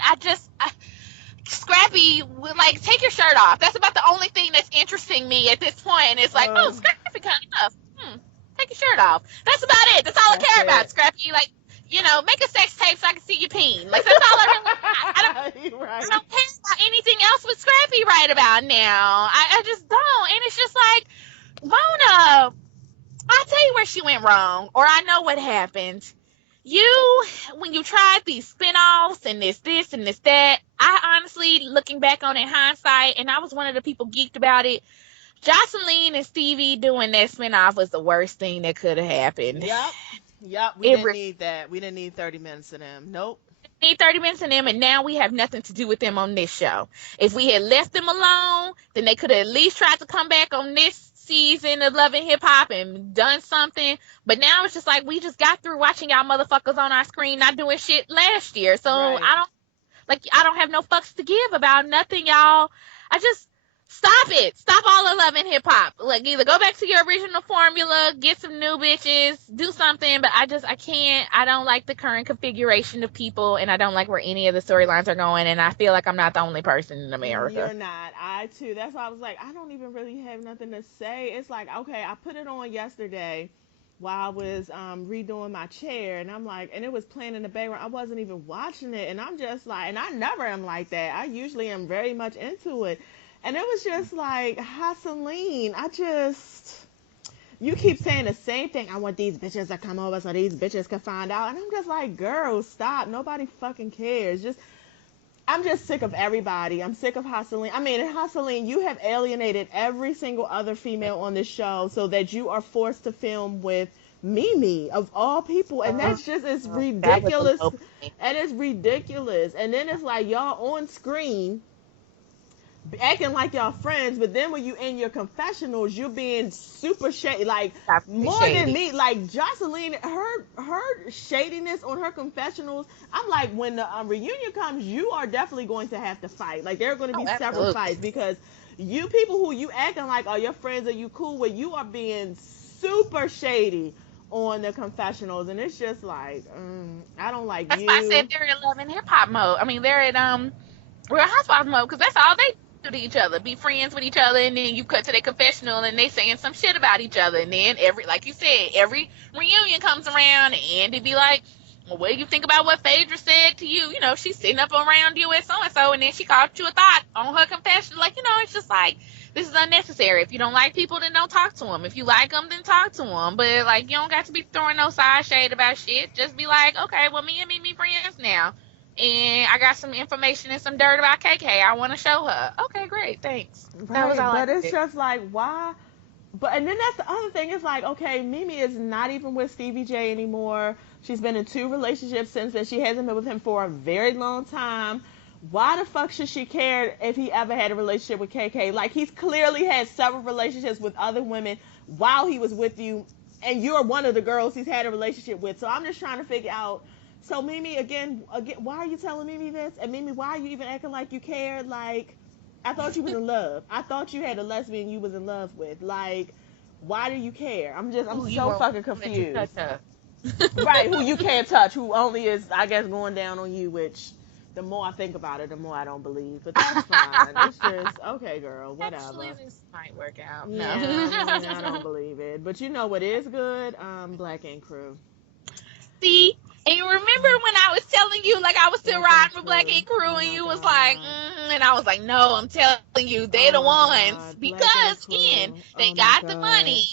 Scrappy would like take your shirt off. That's about the only thing that's interesting me at this point. It's like, oh, Scrappy kind of enough. Take your shirt off. That's about it. That's all I care about, Scrappy. Like, make a sex tape so I can see you peen. Like, that's all I really. I don't care about anything else with Scrappy right about now. I just don't. And it's just like, Mona, I'll tell you where she went wrong, or I know what happened. When you tried these spinoffs and this and this that, I honestly, looking back on it in hindsight, and I was one of the people geeked about it, Jocelyn and Stevie doing that spinoff was the worst thing that could have happened. Yep. We didn't need that. We didn't need 30 minutes of them. Nope. We need 30 minutes of them, and now we have nothing to do with them on this show. If we had left them alone, then they could have at least tried to come back on this season of Love and Hip Hop and done something. But now it's just like we just got through watching y'all motherfuckers on our screen not doing shit last year. So I don't have no fucks to give about nothing, y'all. I just stop it. Stop all the Love and Hip Hop. Like, either go back to your original formula, get some new bitches, do something. But I can't. I don't like the current configuration of people, and I don't like where any of the storylines are going. And I feel like I'm not the only person in America. You're not. I too. That's why I was like, I don't even really have nothing to say. It's like, okay, I put it on yesterday while I was redoing my chair, and I'm like, and it was playing in the background. I wasn't even watching it, and I'm just like, and I never am like that. I usually am very much into it. And it was just like, Celine, you keep saying the same thing. I want these bitches to come over so these bitches can find out. And I'm just like, girl, stop. Nobody fucking cares. I'm just sick of everybody. I'm sick of Celine. I mean, Celine, you have alienated every single other female on this show so that you are forced to film with Mimi, of all people. And that's just, it's ridiculous. And it's ridiculous. And then it's like, y'all on screen acting like y'all friends, but then when you in your confessionals, you're being super shady, like more than me. Like Jocelyn, her shadiness on her confessionals, I'm like, when the reunion comes, you are definitely going to have to fight. Like, there are going to be several fights, because you people who you acting like are your friends or you cool with, you are being super shady on the confessionals, and it's just like, I don't like that's you. That's why I said they're in Love and Hip Hop mode. I mean, they're in Real Housewives mode, because that's all they to each other, be friends with each other, and then you cut to their confessional and they saying some shit about each other, and then like you said, every reunion comes around and Andy be like, well, what do you think about what Phaedra said to you? She's sitting up around you at so-and-so, and then she called you a thought on her confession. Like, it's just like, this is unnecessary. If you don't like people, then don't talk to them. If you like them, then talk to them. But, like, you don't got to be throwing no side shade about shit. Just be like, okay, well, me and Mimi friends now. And I got some information and some dirt about KK. I want to show her. Okay, great, thanks. That was all. But it's just like, why? And then that's the other thing. It's like, okay, Mimi is not even with Stevie J anymore. She's been in 2 relationships since then. She hasn't been with him for a very long time. Why the fuck should she care if he ever had a relationship with KK? Like, he's clearly had several relationships with other women while he was with you, and you're one of the girls he's had a relationship with. So I'm just trying to figure out. So Mimi, again, why are you telling Mimi this? And Mimi, why are you even acting like you cared? Like, I thought you was in love. I thought you had a lesbian you was in love with. Like, why do you care? I'm so fucking confused. Right, who you can't touch, who only is, I guess, going down on you, which the more I think about it, the more I don't believe. But that's fine. It's just, okay, girl, whatever. Actually, this might work out. Yeah, No. I don't believe it. But you know what is good? Black Ink Crew. See? And you remember when I was telling you, like, I was still riding with Black Ink Crew, and you was like, and I was like, no, I'm telling you, they're the ones. God, because, again, they got the money,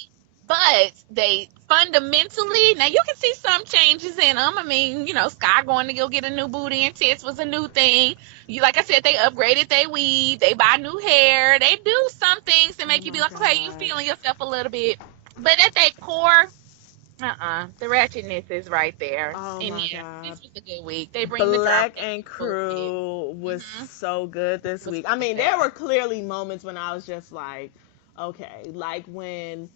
but they fundamentally, now you can see some changes in them. I mean, Sky going to go get a new booty and tits was a new thing. Like I said, they upgraded their weed, they buy new hair, they do some things to make you be like, okay, you feeling yourself a little bit. But at their core, The ratchetness is right there. Oh And my yeah, God. this was a good week. They bring the drama Black and a little bit. Crew was Mm-hmm. so good this Was week. I mean, there better. were clearly moments when I was just like, okay, like when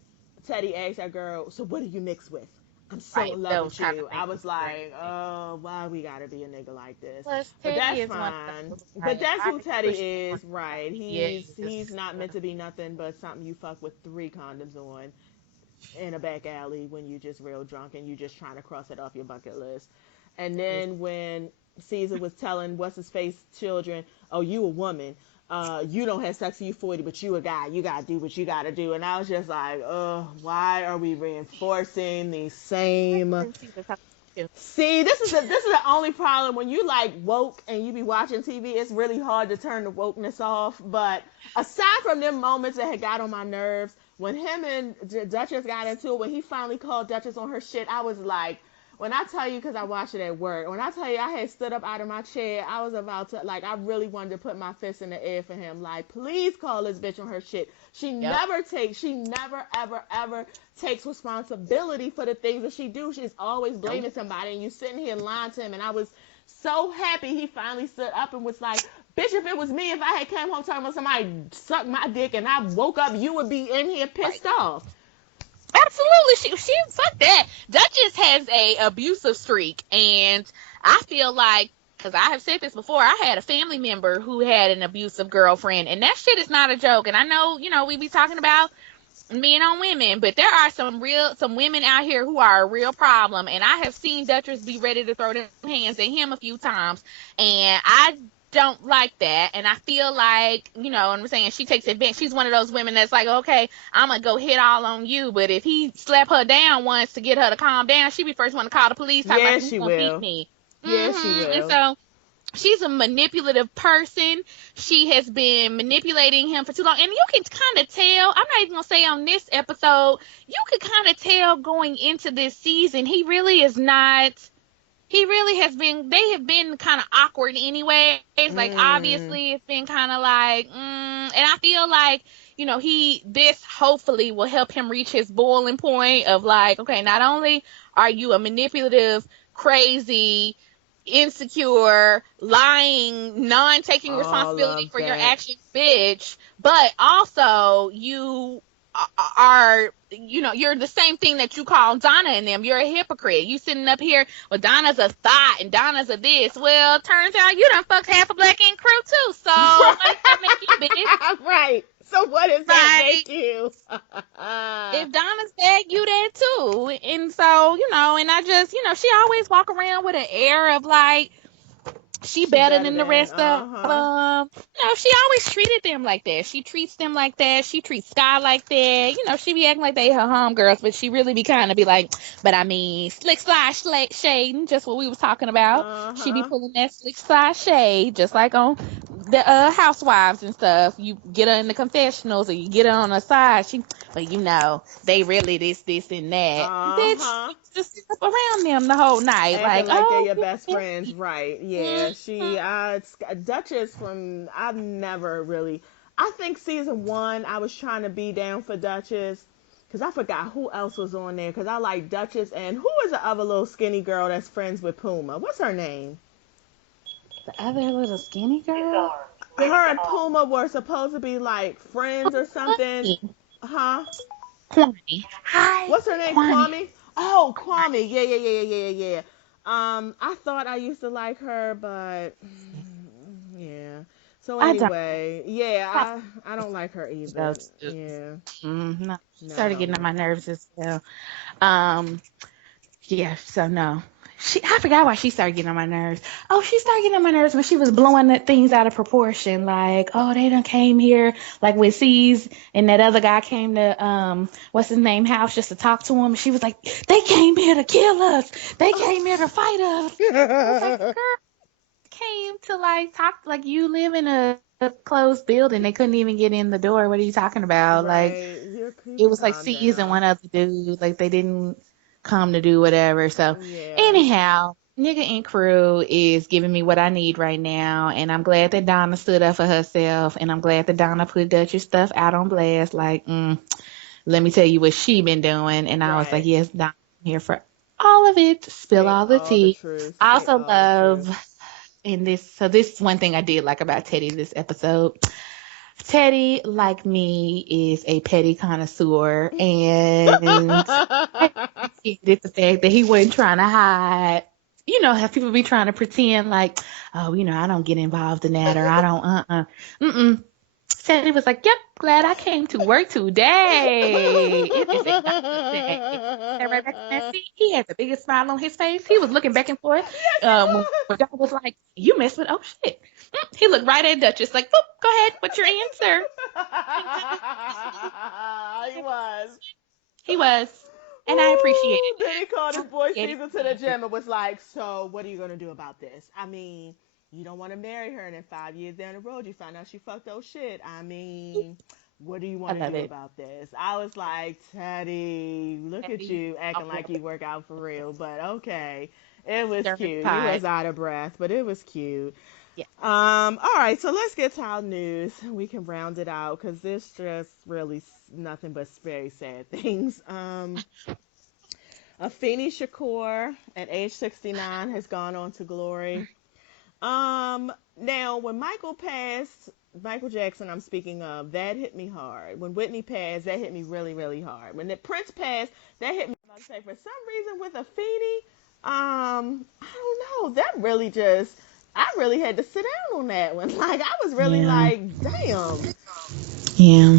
Teddy asked that girl, so what do you mix with? I'm so Right. in love Those with kind of you. I things was were like, great. oh, why we gotta be a nigga like this? Plus, But Teddy that's is one of fine. those, But like, that's I who Teddy appreciate one is, right? of those. He's Yes. not meant to be nothing but something you fuck with 3 condoms on in a back alley when you just real drunk and you just trying to cross it off your bucket list. And Yes. then when Caesar was telling what's his face children, "Oh, you a woman. You don't have sex till you 40, but you a guy. You gotta do what you gotta do." And I was just like, "Oh, why are we reinforcing the same?" See the top two. See, this is the only problem when you like woke and you be watching TV. It's really hard to turn the wokeness off. But aside from them moments that had got on my nerves, when him and Duchess got into it, when he finally called Duchess on her shit, I was like, when I tell you, because I watched it at work, when I tell you I had stood up out of my chair, I was about to, like, I really wanted to put my fist in the air for him. Like, please call this bitch on her shit. Yep. She never, ever, ever takes responsibility for the things that she do. She's always blaming Nope. somebody, and you sitting here lying to him. And I was so happy he finally stood up and was like, "Bitch, if it was me, if I had came home talking about somebody sucked my dick and I woke up, you would be in here Right. pissed off." Absolutely. She fuck that. Duchess has a abusive streak, and I feel like, because I have said this before, I had a family member who had an abusive girlfriend, and that shit is not a joke. And I know, we be talking about men on women, but there are some women out here who are a real problem, and I have seen Duchess be ready to throw them hands at him a few times, and I don't like that. And I feel like, I'm saying, she takes advantage. She's one of those women that's like, okay, I'm gonna go hit all on you, but if he slap her down once to get her to calm down, she be first one to call the police talking about Yeah, he's she gonna beat will. me. Yeah, she And will. so she's a manipulative person. She has been manipulating him for too long. And you can kind of tell, I'm not even going to say on this episode, you could kind of tell going into this season, he really is not, he really has been, they have been kind of awkward anyway. It's like, Mm. obviously, it's been kind of like, and I feel like, this hopefully will help him reach his boiling point of like, okay, not only are you a manipulative, crazy, insecure, lying, non-taking All responsibility of for your that. actions, bitch, but also you are, you're the same thing that you call Donna and them. You're a hypocrite. You sitting up here, well, Donna's a thought and Donna's a this. Well, turns out you done fucked half a Black Ink Crew too. So what does that make you, bitch? Right. So what does that Like, make you? if Donna's bad, you that too. And so, and I just, she always walk around with an air of like, she She better better than the than. rest of Uh-huh. them. She always treated them like that. She treats them like that. She treats Sky like that. She be acting like they her homegirls, but she really be kind of be like, but I mean, slick slide shading, just what we was talking about. She be Uh-huh. pulling that slick slide shade, just like on the housewives and stuff. You get her in the confessionals or you get her on the side. But they really this and that. Bitch, Uh-huh. just sit up around them the whole night. Acting Like, like they're oh, your best yeah. friends, right? Yeah, Mhm. Duchess from, I've never really, I think season 1, I was trying to be down for Duchess, because I forgot who else was on there, because I like Duchess, and who is the other little skinny girl that's friends with Puma? What's her name? The other little skinny girl? Her and Puma were supposed to be like friends or something. Kwame. Huh? Kwame. Hi. What's her name? Kwame. Kwame? Oh, Kwame. Kwame. Yeah, yeah, yeah, yeah, yeah, yeah. I thought I used to like her, but yeah. So I don't anyway, yeah, I don't like her know. either. Yeah. No, she No, started no, getting on no. my nerves as well. Um, yeah, so no. I forgot why she started getting on my nerves. Oh, she started getting on my nerves when she was blowing the things out of proportion. Like, oh, they done came here, like with C's and that other guy came to what's his name house just to talk to him. She was like, they came here to kill us. They came here to fight us. I was like, girl, came to like talk, like you live in a closed building. They couldn't even get in the door. What are you talking about? Like, Right. You it can was like calm C's and down. one other dude. Like they didn't come to do whatever. So Yeah. anyhow, nigga and crew is giving me what I need right now, and I'm glad that Donna stood up for herself, and I'm glad that Donna put Dutch's stuff out on blast. Like, let me tell you what she been doing, and I was like, Right. yes, Donna, here for all of it. Spill Speak all the all the tea. truth. I Say also all the truth. love in this. So this is one thing I did like about Teddy this episode. Teddy, like me, is a petty connoisseur, and I appreciated the fact that he wasn't trying to hide. You know how people be trying to pretend like, oh, I don't get involved in that, or I don't, mm-mm. Teddy was like, yep, glad I came to work today. It is a nice day. Sat right back in that seat. He had the biggest smile on his face. He was looking back and forth. Yes, When God was like, you messed with, oh shit. He looked right at Duchess like, boop, go ahead. What's your answer? he was. He was. And I appreciated Ooh, then he called that. I his boy appreciated Caesar to the it. gym and was like, "So, what are you gonna do about this? I mean, you don't want to marry her, and then 5 years down the road, you find out she fucked old shit. I mean, what do you I want to love do it. about this?" I was like, "Teddy, look at Teddy, you I acting love like you work out for real." But okay, it was German cute. He pie. was out of breath, but it was cute. Yes. All right, so let's get to our news. We can round it out because this just really nothing but very sad things. Afeni Shakur at age 69 has gone on to glory. Now when Michael passed, Michael Jackson, I'm speaking of, that hit me hard. When Whitney passed, that hit me really, really hard. When the Prince passed, that hit me. I'm about to say, for some reason with Afeni, I don't know. That really just, I really had to sit down on that one. Like I was really Yeah. like, damn. Yeah.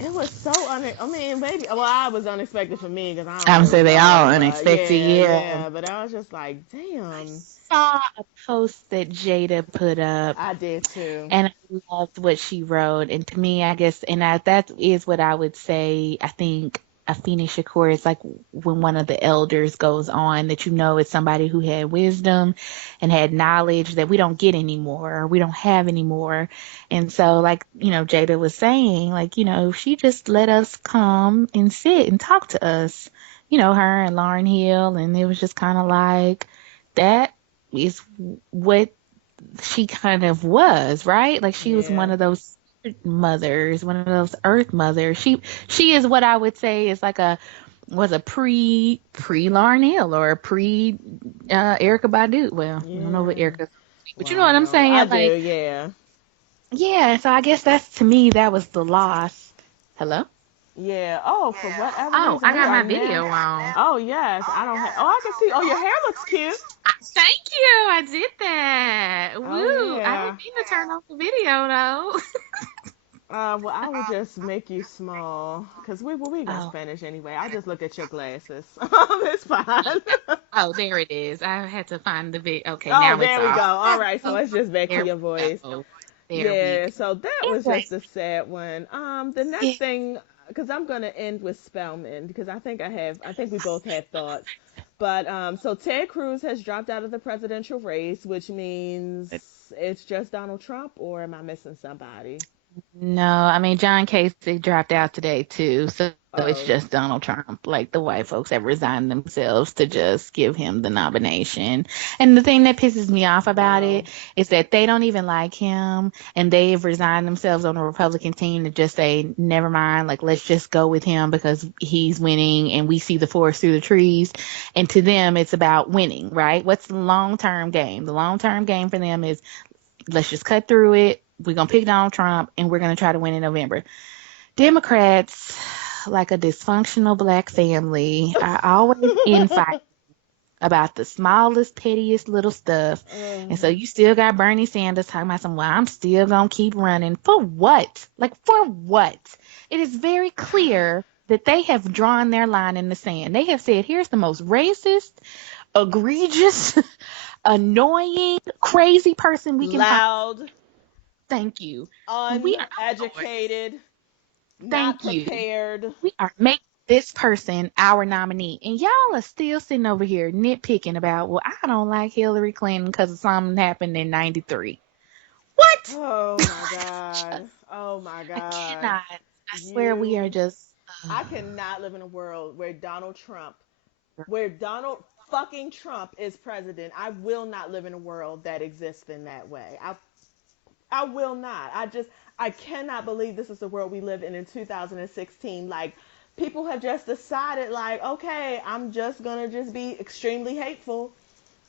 It was so I mean, maybe. Well, I was unexpected for me because I don't I'm really say they know all him. But unexpected. yeah, Yeah. yeah. But I was just like, damn. Saw a post that Jada put up, I did too. and I loved what she wrote. And to me, I guess, that is what I would say. I think Afeni Shakur is like when one of the elders goes on, that is somebody who had wisdom and had knowledge that we don't get anymore, or we don't have anymore. And so, like, Jada was saying, like, she just let us come and sit and talk to us, her and Lauryn Hill. And it was just kind of like, that is what she kind of was, right? Like she was one Yeah. of those mothers, one of those earth mothers. She is what I would say is like was a pre Lauryn Hill, or a pre Erica Badu. Well, we don't know what Yeah. Erica, but you Well, know I what I'm know. I saying? do. Like, Yeah. yeah. So I guess that's, to me, that was the loss. Hello. Yeah. Oh, for whatever Oh, reason, I we got are my now. video on. Oh yes. I don't have. Oh, I can see. Oh, your hair looks cute. Thank you. I did that. Oh Woo! I yeah. didn't mean to turn off the video though. Well, I would just make you small because we gonna Oh. finish anyway. I just look at your glasses. It's fine. Oh, there it is. I had to find the video. Okay, Oh, now it's there we go. off. All right, so Oh, it's just back to there your we voice. go. There we Yeah, go. so that was Anyway, just a sad one. The yeah. next thing, because I'm gonna end with Spellman, because I think we both have thoughts. But so Ted Cruz has dropped out of the presidential race, which means it's just Donald Trump, or am I missing somebody? No, I mean, John Kasich dropped out today too, so it's Oh, just Donald Trump. Like, the white folks have resigned themselves to just give him the nomination. And the thing that pisses me off about wow. it is that they don't even like him, and they've resigned themselves on the Republican team to just say, never mind, like, let's just go with him because he's winning and we see the forest through the trees. And to them, it's about winning, right? What's the long term game? The long term game for them is, let's just cut through it. We're going to pick Donald Trump and we're going to try to win in November. Democrats, like a dysfunctional black family, are always infighting about the smallest, pettiest little stuff. And so Uh, you still got Bernie Sanders talking about some, well, I'm still going to keep running. For what? Like, for what? It is very clear that they have drawn their line in the sand. They have said, here's the most racist, egregious, annoying, crazy person we can find. Loud, Thank you. We are, oh Lord, uneducated, not thank you. prepared. We are making this person our nominee. And y'all are still sitting over here nitpicking about, well, I don't like Hillary Clinton because of something happened in 93. What? Oh my God. Oh my I God. cannot. I swear we are You, just. I cannot live in a world where Donald fucking Trump is president. I will not live in a world that exists in that way. I will not. I cannot believe this is the world we live in 2016. Like, people have just decided like, okay, I'm just gonna just be extremely hateful.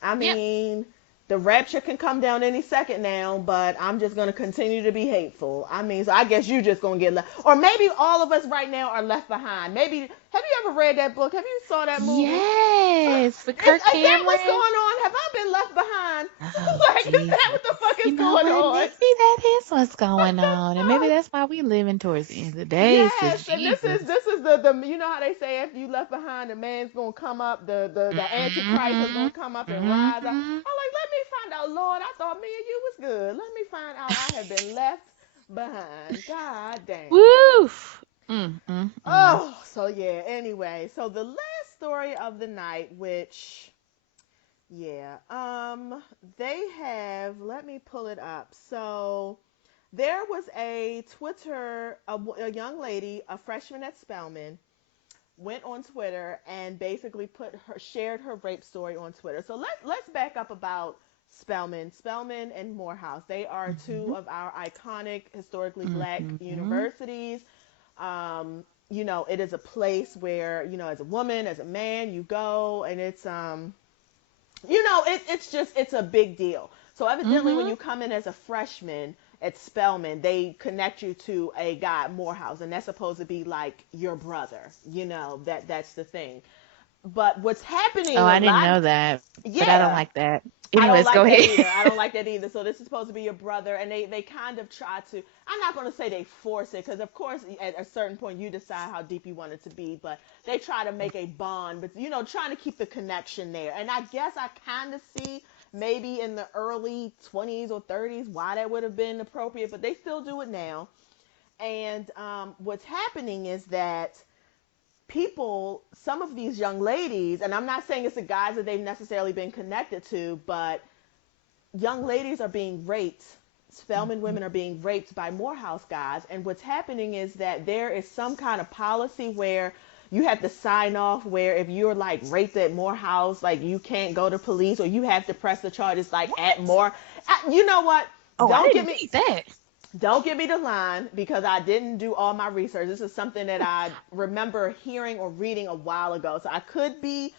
I Yep. mean, the rapture can come down any second now, but I'm just gonna continue to be hateful. I mean, so I guess you just gonna get left, or maybe all of us right now are left behind. Maybe have you ever read that book? Have you saw that movie? Yes, with Is Kirk that what's Cameron. going on? Have I been left behind? Oh, Like, is that Jesus. what the fuck You is know going what? on? Maybe that is what's What going the on. And maybe fuck? that's why we living towards the end of the days, because Yes, and this is Jesus. this is the you know how they say if you left behind, the man's gonna come up, the antichrist is Mm-hmm. gonna come up and rise up. Mm-hmm. I'm like, let me find out, Lord. I thought me and you was good. Let me find out I have been left behind. God damn. Woof. Mm. Oh, so yeah. Anyway, so the last story of the night, which yeah, they have. Let me pull it up. So there was a Twitter, a young lady, a freshman at Spelman, went on Twitter and basically shared her rape story on Twitter. So let's back up about Spelman and Morehouse. They are two Mm-hmm. of our iconic historically black Mm-hmm. universities. It is a place where, as a woman, as a man, you go and it's a big deal. So evidently, when Mm-hmm. you come in as a freshman at Spelman, they connect you to a guy at Morehouse, and that's supposed to be like your brother. That's the thing. But what's Oh, happening a I didn't lot, know that, but I don't yeah, like that. I don't Anyways, go like that ahead. either. I don't like that either. So this is supposed to be your brother, and they kind of try to. I'm not going to say they force it, because of course at a certain point you decide how deep you want it to be, but they try to make a bond, but trying to keep the connection there. And I guess I kind of see maybe in the early 20s or 30s why that would have been appropriate, but they still do it now. And what's happening is that some of these young ladies, and I'm not saying it's the guys that they've necessarily been connected to, but young ladies are being raped. Spelman Mhm. women are being raped by Morehouse guys. And what's happening is that there is some kind of policy where you have to sign off where if you're like raped at Morehouse, like you can't go to police, or you have to press the charges like at What? more. You know what? Oh, I Don't get didn't me read that. don't give me the line, because I didn't do all my research. This is something that I remember hearing or reading a while ago. So I could be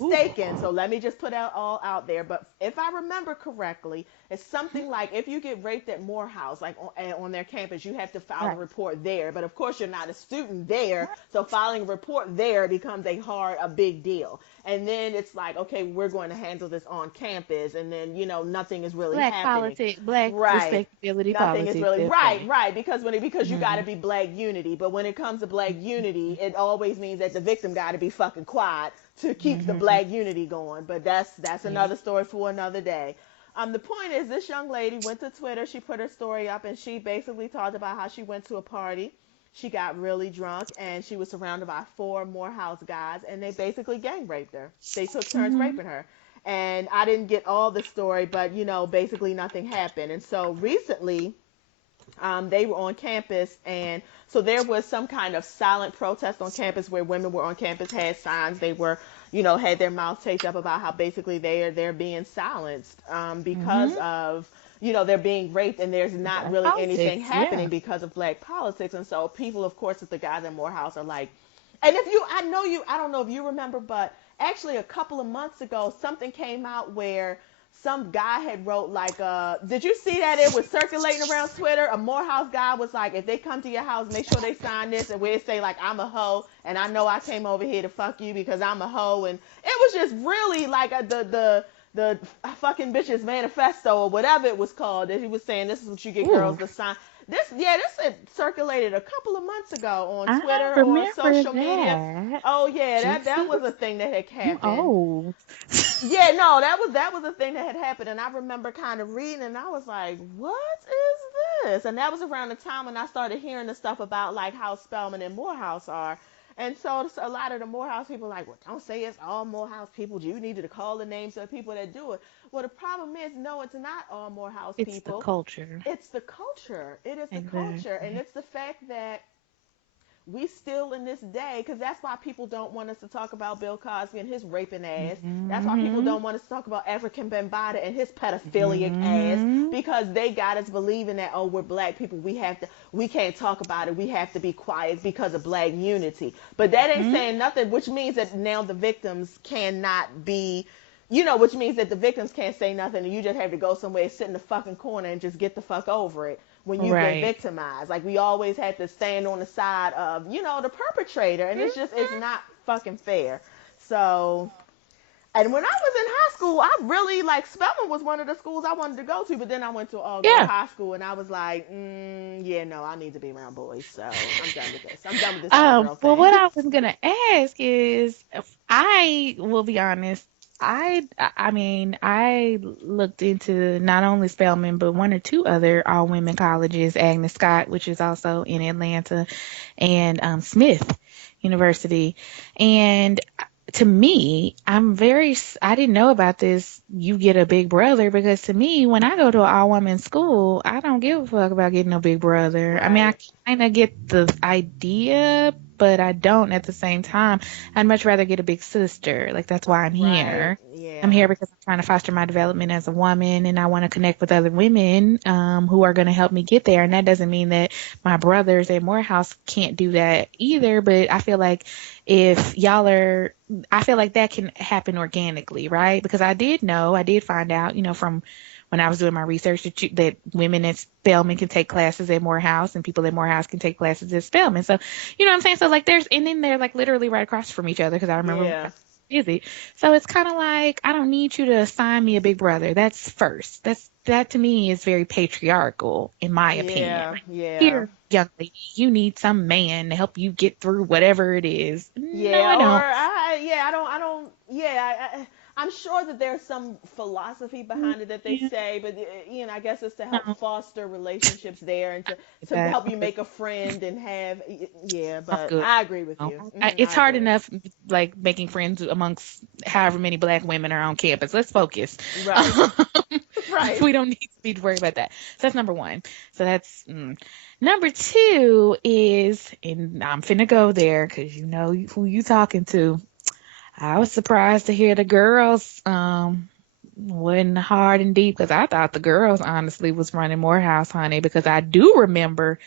Ooh. mistaken. So let me just put it all out there. But if I remember correctly, it's something like if you get raped at Morehouse, like on their campus, you have to file a Right. report there. But of course, you're not a student there. Right. So filing a report there becomes a big deal. And then it's like, okay, we're going to handle this on campus. And then, nothing is really Black happening. politics, black Right. respectability Nothing is politics really at right, play. right, because you got to Mm-hmm. be black unity. But when it comes to black unity, it always means that the victim got to be fucking quiet to keep the Mm-hmm. black unity going. But that's Yeah. another story for another day. The point is, this young lady went to Twitter. She put her story up, and she basically talked about how she went to a party. She got really drunk, and she was surrounded by four Morehouse guys, and they basically gang raped her. They took turns Mm-hmm. raping her. And I didn't get all the story, but basically nothing happened. And so recently, they were on campus, and so there was some kind of silent protest on campus where women were on campus, had signs, they were, had their mouths taped up about how basically they're being silenced, because Mm-hmm. of they're being raped, and there's not Black really anything politics. happening Yeah. because of black politics. And so people, of course, at the guys at Morehouse are like, and if you, I know you, I don't know if you remember, but actually a couple of months ago, something came out where some guy had wrote like, did you see that it was circulating around Twitter? A Morehouse guy was like, if they come to your house, make sure they sign this, and where it say like, I'm a hoe, and I know I came over here to fuck you because I'm a hoe. And it was just really like the fucking bitches manifesto or whatever it was called, that he was saying this is what you get girls Ooh. to sign. This had circulated a couple of months ago on I Twitter or remember social media. that. Oh yeah, that was a Jesus. thing that had You happened. old. Yeah, no, that was a thing that had happened, and I remember kind of reading, and I was like, "What is this?" And that was around the time when I started hearing the stuff about like how Spelman and Morehouse are, and so a lot of the Morehouse people were like, "Well, don't say it's all Morehouse people. You needed to call the names of the people that do it." Well, the problem is, no, it's not all Morehouse It's the people. culture. It's the culture. It is the culture, and Exactly. it's the fact that we still in this day, because that's why people don't want us to talk about Bill Cosby and his raping ass. That's why people Mm-hmm. don't want us to talk about African Bambaataa and his pedophilic ass, Mm-hmm. because they got us believing that, oh, we're black people, we can't talk about it, we have to be quiet because of black unity. But that ain't Mm-hmm. saying nothing, which means that now the victims cannot be, which means that the victims can't say nothing, and you just have to go somewhere, sit in the fucking corner, and just get the fuck over it when you've been Right. victimized. Like, we always had to stand on the side of, the perpetrator, and it's Mm-hmm. not fucking fair. So, and when I was in high school, I really, like, Spelman was one of the schools I wanted to go to, but then I went to all girl Yeah. high school, and I was like, yeah, no, I need to be around boys, so I'm done with this. I'm done with this all girl Well, thing. what I was gonna ask is, if I will be honest. I mean, I looked into not only Spelman but one or two other all women colleges, Agnes Scott, which is also in Atlanta, and Smith University. And to me, I didn't know about this. You get a big brother, because to me, when I go to an all woman school, I don't give a fuck about getting a big brother. I mean, I Right. kind of get the idea, but I don't at the same time. I'd much rather get a big sister. Like, that's why I'm Right. here. I'm Yeah. here because I'm trying to foster my development as a woman, and I want to connect with other women who are going to help me get there. And that doesn't mean that my brothers at Morehouse can't do that either. But I feel like if y'all are, I feel like that can happen organically, right? Because I did find out, from when I was doing my research, that women at Spelman can take classes at Morehouse, and people at Morehouse can take classes at Spelman. So, you know what I'm saying? So, like, and then they're like literally right across from each other, because I remember Yeah. busy. So it's kind of like, I don't need you to assign me a big brother. That's first. That to me is very patriarchal, in my opinion. Yeah. Yeah. Here, young lady, you need some man to help you get through whatever it is. No, Yeah, I or don't. I'm sure that there's some philosophy behind it that they Yeah, say, but I guess it's to help no, foster relationships there, and to that. help you make a friend and have, yeah, I'm but good. I agree with No. you. It's I hard agree. enough, like, making friends amongst however many black women are on campus. Let's focus. Right. Right. We don't need to be worried about that. So that's number one. So that's number two is, and I'm finna go there because you know who you talking to. I was surprised to hear the girls wasn't hard and deep, because I thought the girls honestly was running Morehouse, honey, because I do remember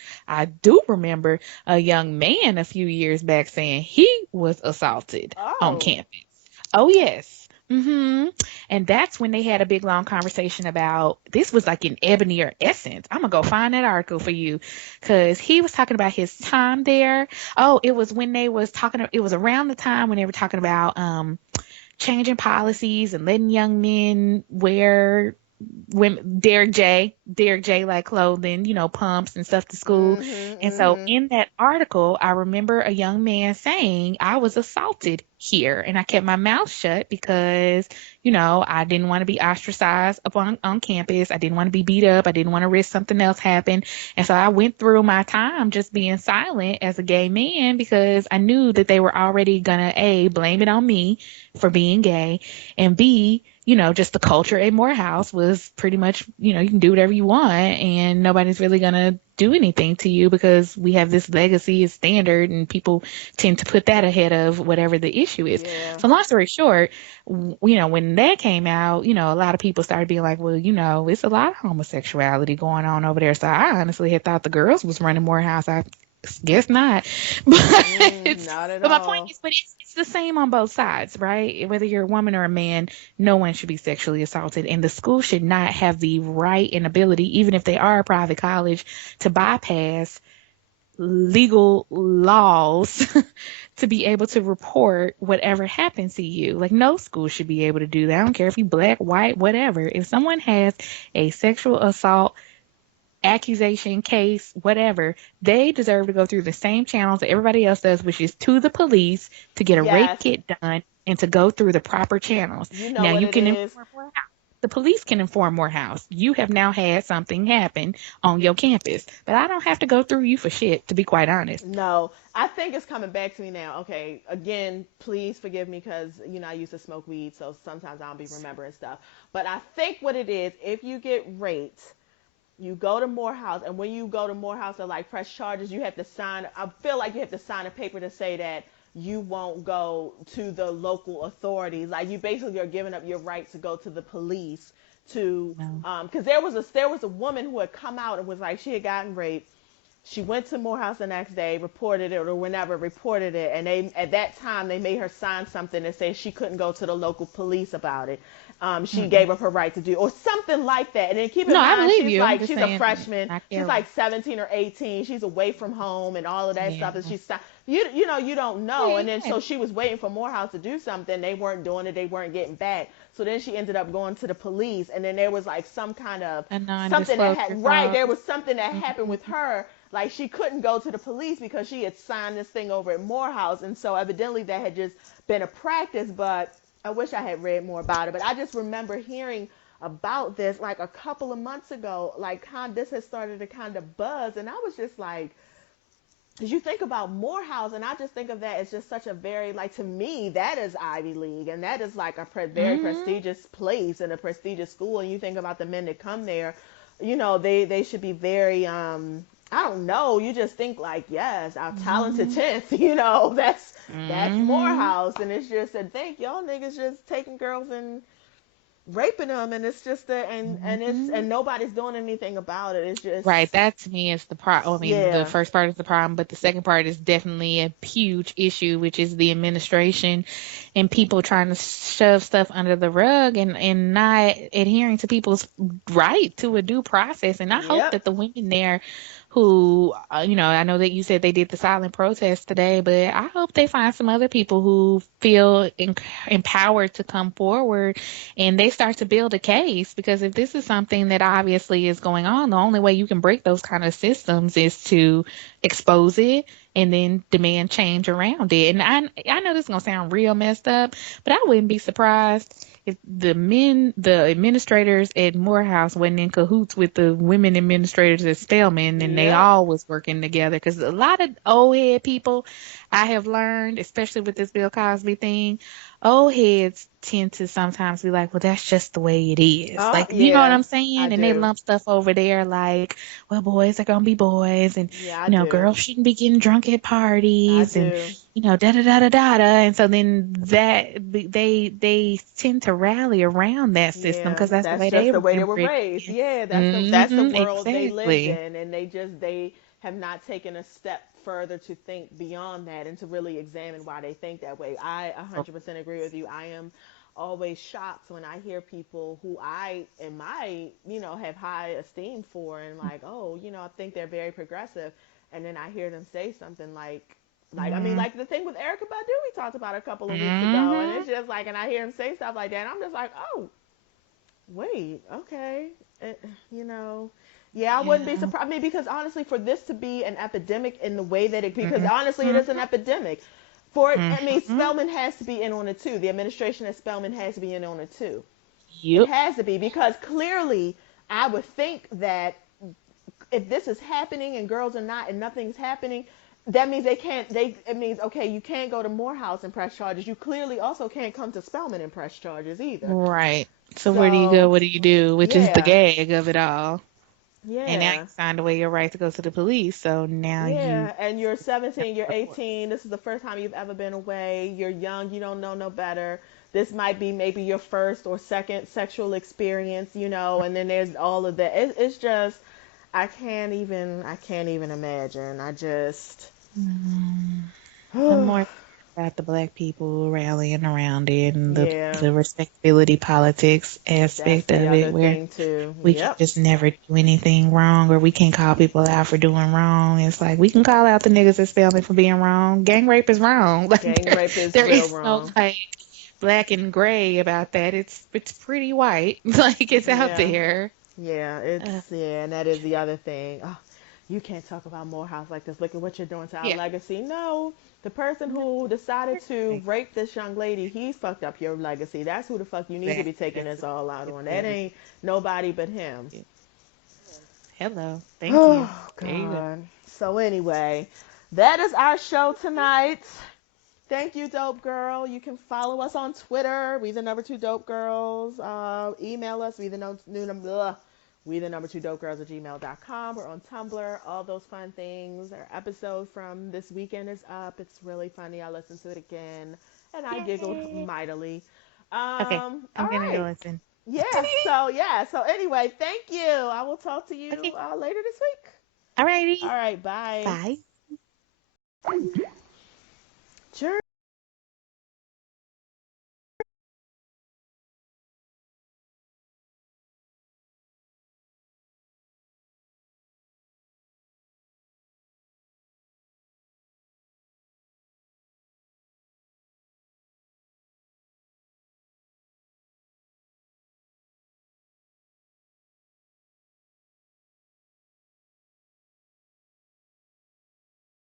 a young man a few years back saying he was assaulted on Oh. campus. Oh yes. And that's when they had a big long conversation about, this was like in Ebony or Essence. I'm gonna go find that article for you, because he was talking about his time there. Oh, it was when they was talking, it was around the time when they were talking about changing policies and letting young men wear women Derek J like clothing, pumps and stuff to school. Mhm. And so Mhm. in that article, I remember a young man saying, I was assaulted here, and I kept my mouth shut because, I didn't want to be ostracized on campus. I didn't want to be beat up. I didn't want to risk something else happen. And so I went through my time just being silent as a gay man, because I knew that they were already gonna, A, blame it on me for being gay, and B, just the culture at Morehouse was pretty much, you can do whatever you want, and nobody's really going to do anything to you, because we have this legacy as standard, and people tend to put that ahead of whatever the issue is. Yeah. So long story short, when that came out, a lot of people started being like, well, it's a lot of homosexuality going on over there. So I honestly had thought the girls was running Morehouse. I guess not. But Not at but my point all. is, but it's the same on both sides, right? Whether you're a woman or a man, no one should be sexually assaulted, and the school should not have the right and ability, even if they are a private college, to bypass legal laws to be able to report whatever happens to you. Like, no school should be able to do that. I don't care if you're black, white, whatever. If someone has a sexual assault accusation, case, whatever, they deserve to go through the same channels that everybody else does, which is to the police, to get a rape Yes. kit done, and to go through the proper channels. You know Now what you it can is. inform Morehouse. The police can inform Morehouse. You have now had something happen on your campus, but I don't have to go through you for shit, to be quite honest. No, I think it's coming back to me now. Okay, again, please forgive me, because I used to smoke weed, so sometimes I don't be remembering stuff. But I think what it is, if you get raped, You go to Morehouse, and when you go to Morehouse to like press charges, you have to sign. I feel like you have to sign a paper to say that you won't go to the local authorities. Like you basically are giving up your right to go to the police to, No. because there was a woman who had come out and was like she had gotten raped. She went to Morehouse the next day, reported it, or whenever reported it, and they at that time they made her sign something that said she couldn't go to the local police about it. She Mm-mm. gave up her right to do, or something like that. And then keep in No, I mind, believe she's you. I'm like just she's a saying, freshman. I She's care. like 17 or 18. She's away from home and all of that Yeah. stuff. And she's you know you don't know. Yeah, And then yeah. so she was waiting for Morehouse to do something. They weren't doing it. They weren't getting back. So then she ended up going to the police. And then there was like some kind of A something that non-disclosure had right. clause. There was something that happened Mhm. with her, like she couldn't go to the police because she had signed this thing over at Morehouse, and so evidently that had just been a practice. But I wish I had read more about it. But I just remember hearing about this like a couple of months ago, like this has started to kind of buzz, and I was just like, as you think about Morehouse, and I just think of that as just such a very, like, to me, that is Ivy League, and that is like a very Mhm. prestigious place and a prestigious school. And you think about the men that come there, they should be very, I don't know, you just think like, yes, our talented Mhm. 10th, that's Mhm. Morehouse. And it's just to think y'all niggas just taking girls and raping them, and it's just Mhm. and nobody's doing anything about it. It's Right, just, that to me is the problem. I mean, the yeah, first part is the problem, but the second part is definitely a huge issue, which is the administration and people trying to shove stuff under the rug and not adhering to people's right to a due process. And I hope yep, that the women there who, I know that you said they did the silent protest today, but I hope they find some other people who feel empowered to come forward and they start to build a case, because if this is something that obviously is going on, the only way you can break those kind of systems is to expose it and then demand change around it. And I know this is gonna sound real messed up, but I wouldn't be surprised if the administrators at Morehouse wasn't in cahoots with the women administrators at Spelman, and they yep, all was working together. Because a lot of old head people, I have learned, especially with this Bill Cosby thing, old heads tend to sometimes be like, well, that's just the way it is. oh Like, you know what yeah, I'm I saying? And they do, lump stuff over there like, well, boys are gonna be boys, and yeah, I do, girls shouldn't be getting drunk at I parties, and do, da da da da da da. And so then they tend to rally around that system yeah. because that's the That's way just they the were way they were raised. raised. Yeah, that's the Mm-hmm. world they lived Exactly. in, and they have not taken a step further to think beyond that and to really examine why they think that way. I 100% agree with you. I am always shocked when I hear people who I in my have high esteem for, and like, oh, I think they're very progressive, and then I hear them say something like, I mean, Mm-hmm. like the thing with Erica Badu we talked about a couple of weeks ago, and Mm-hmm. it's just like, and I hear him say stuff like that, and I'm just like, oh, wait, okay, uh, you know, yeah, I wouldn't be Yeah. surprised. I mean, because honestly, for this to be an epidemic in the way that because honestly, it is an Mm-hmm. epidemic. For it, I mean, Mm-hmm. Spelman has to be in on it too. The administration at Spelman has to be in on it too. It Yep. has to be because clearly, I would think that if this is happening and girls are not and nothing's happening, that means they can't. It means okay, you can't go to Morehouse and press charges. You clearly also can't come to Spelman and press charges either. Right. So where do you go? So What do you do? Which is the yeah, gag of it all. And now you yeah. signed away your right to go to the police. So now you Yeah, and you're have 17, to you're report. 18. This is the first time you've ever been away. You're young, you don't know no better. This might be maybe your first or second sexual experience, and then there's all of that. It's just, I can't even imagine. I just, Mm. I'm yeah, more about the black people rallying around it and the that's respectability politics aspect the of it, other where thing too. we can Yep, just never do anything wrong, or we can call people out for doing wrong. It's like we can call out the niggas that spell me for being wrong. Gang rape is wrong. Like gang rape is there real is no wrong. like black and gray about that. It's pretty white. Like it's out Yeah. there. Yeah, Uh, and that is the other thing. Oh, you can't talk about Morehouse like this. Look at what you're doing to our yeah. legacy. No, the person No, who decided to exactly. rape this young lady, he fucked up your legacy. That's who the fuck you need to be taking That's this all out exactly on. what That it ain't nobody but him. is. Hello. Thank you. Oh There you go. God. So anyway, that is our show tonight. Thank you, Dope Girl. You can follow us on Twitter. We the number two Dope Girls. Email us. We the no, new number. We the number two dope girls at gmail.com. We're on Tumblr, all those fun things. Our episode from this weekend is up. It's really funny. I listened to it again and I giggled Yay. mightily. Okay, All I'm gonna go right. listen. Yeah. So anyway, thank you. I will talk to you Okay. later this week. Alrighty. All right. Bye. Bye.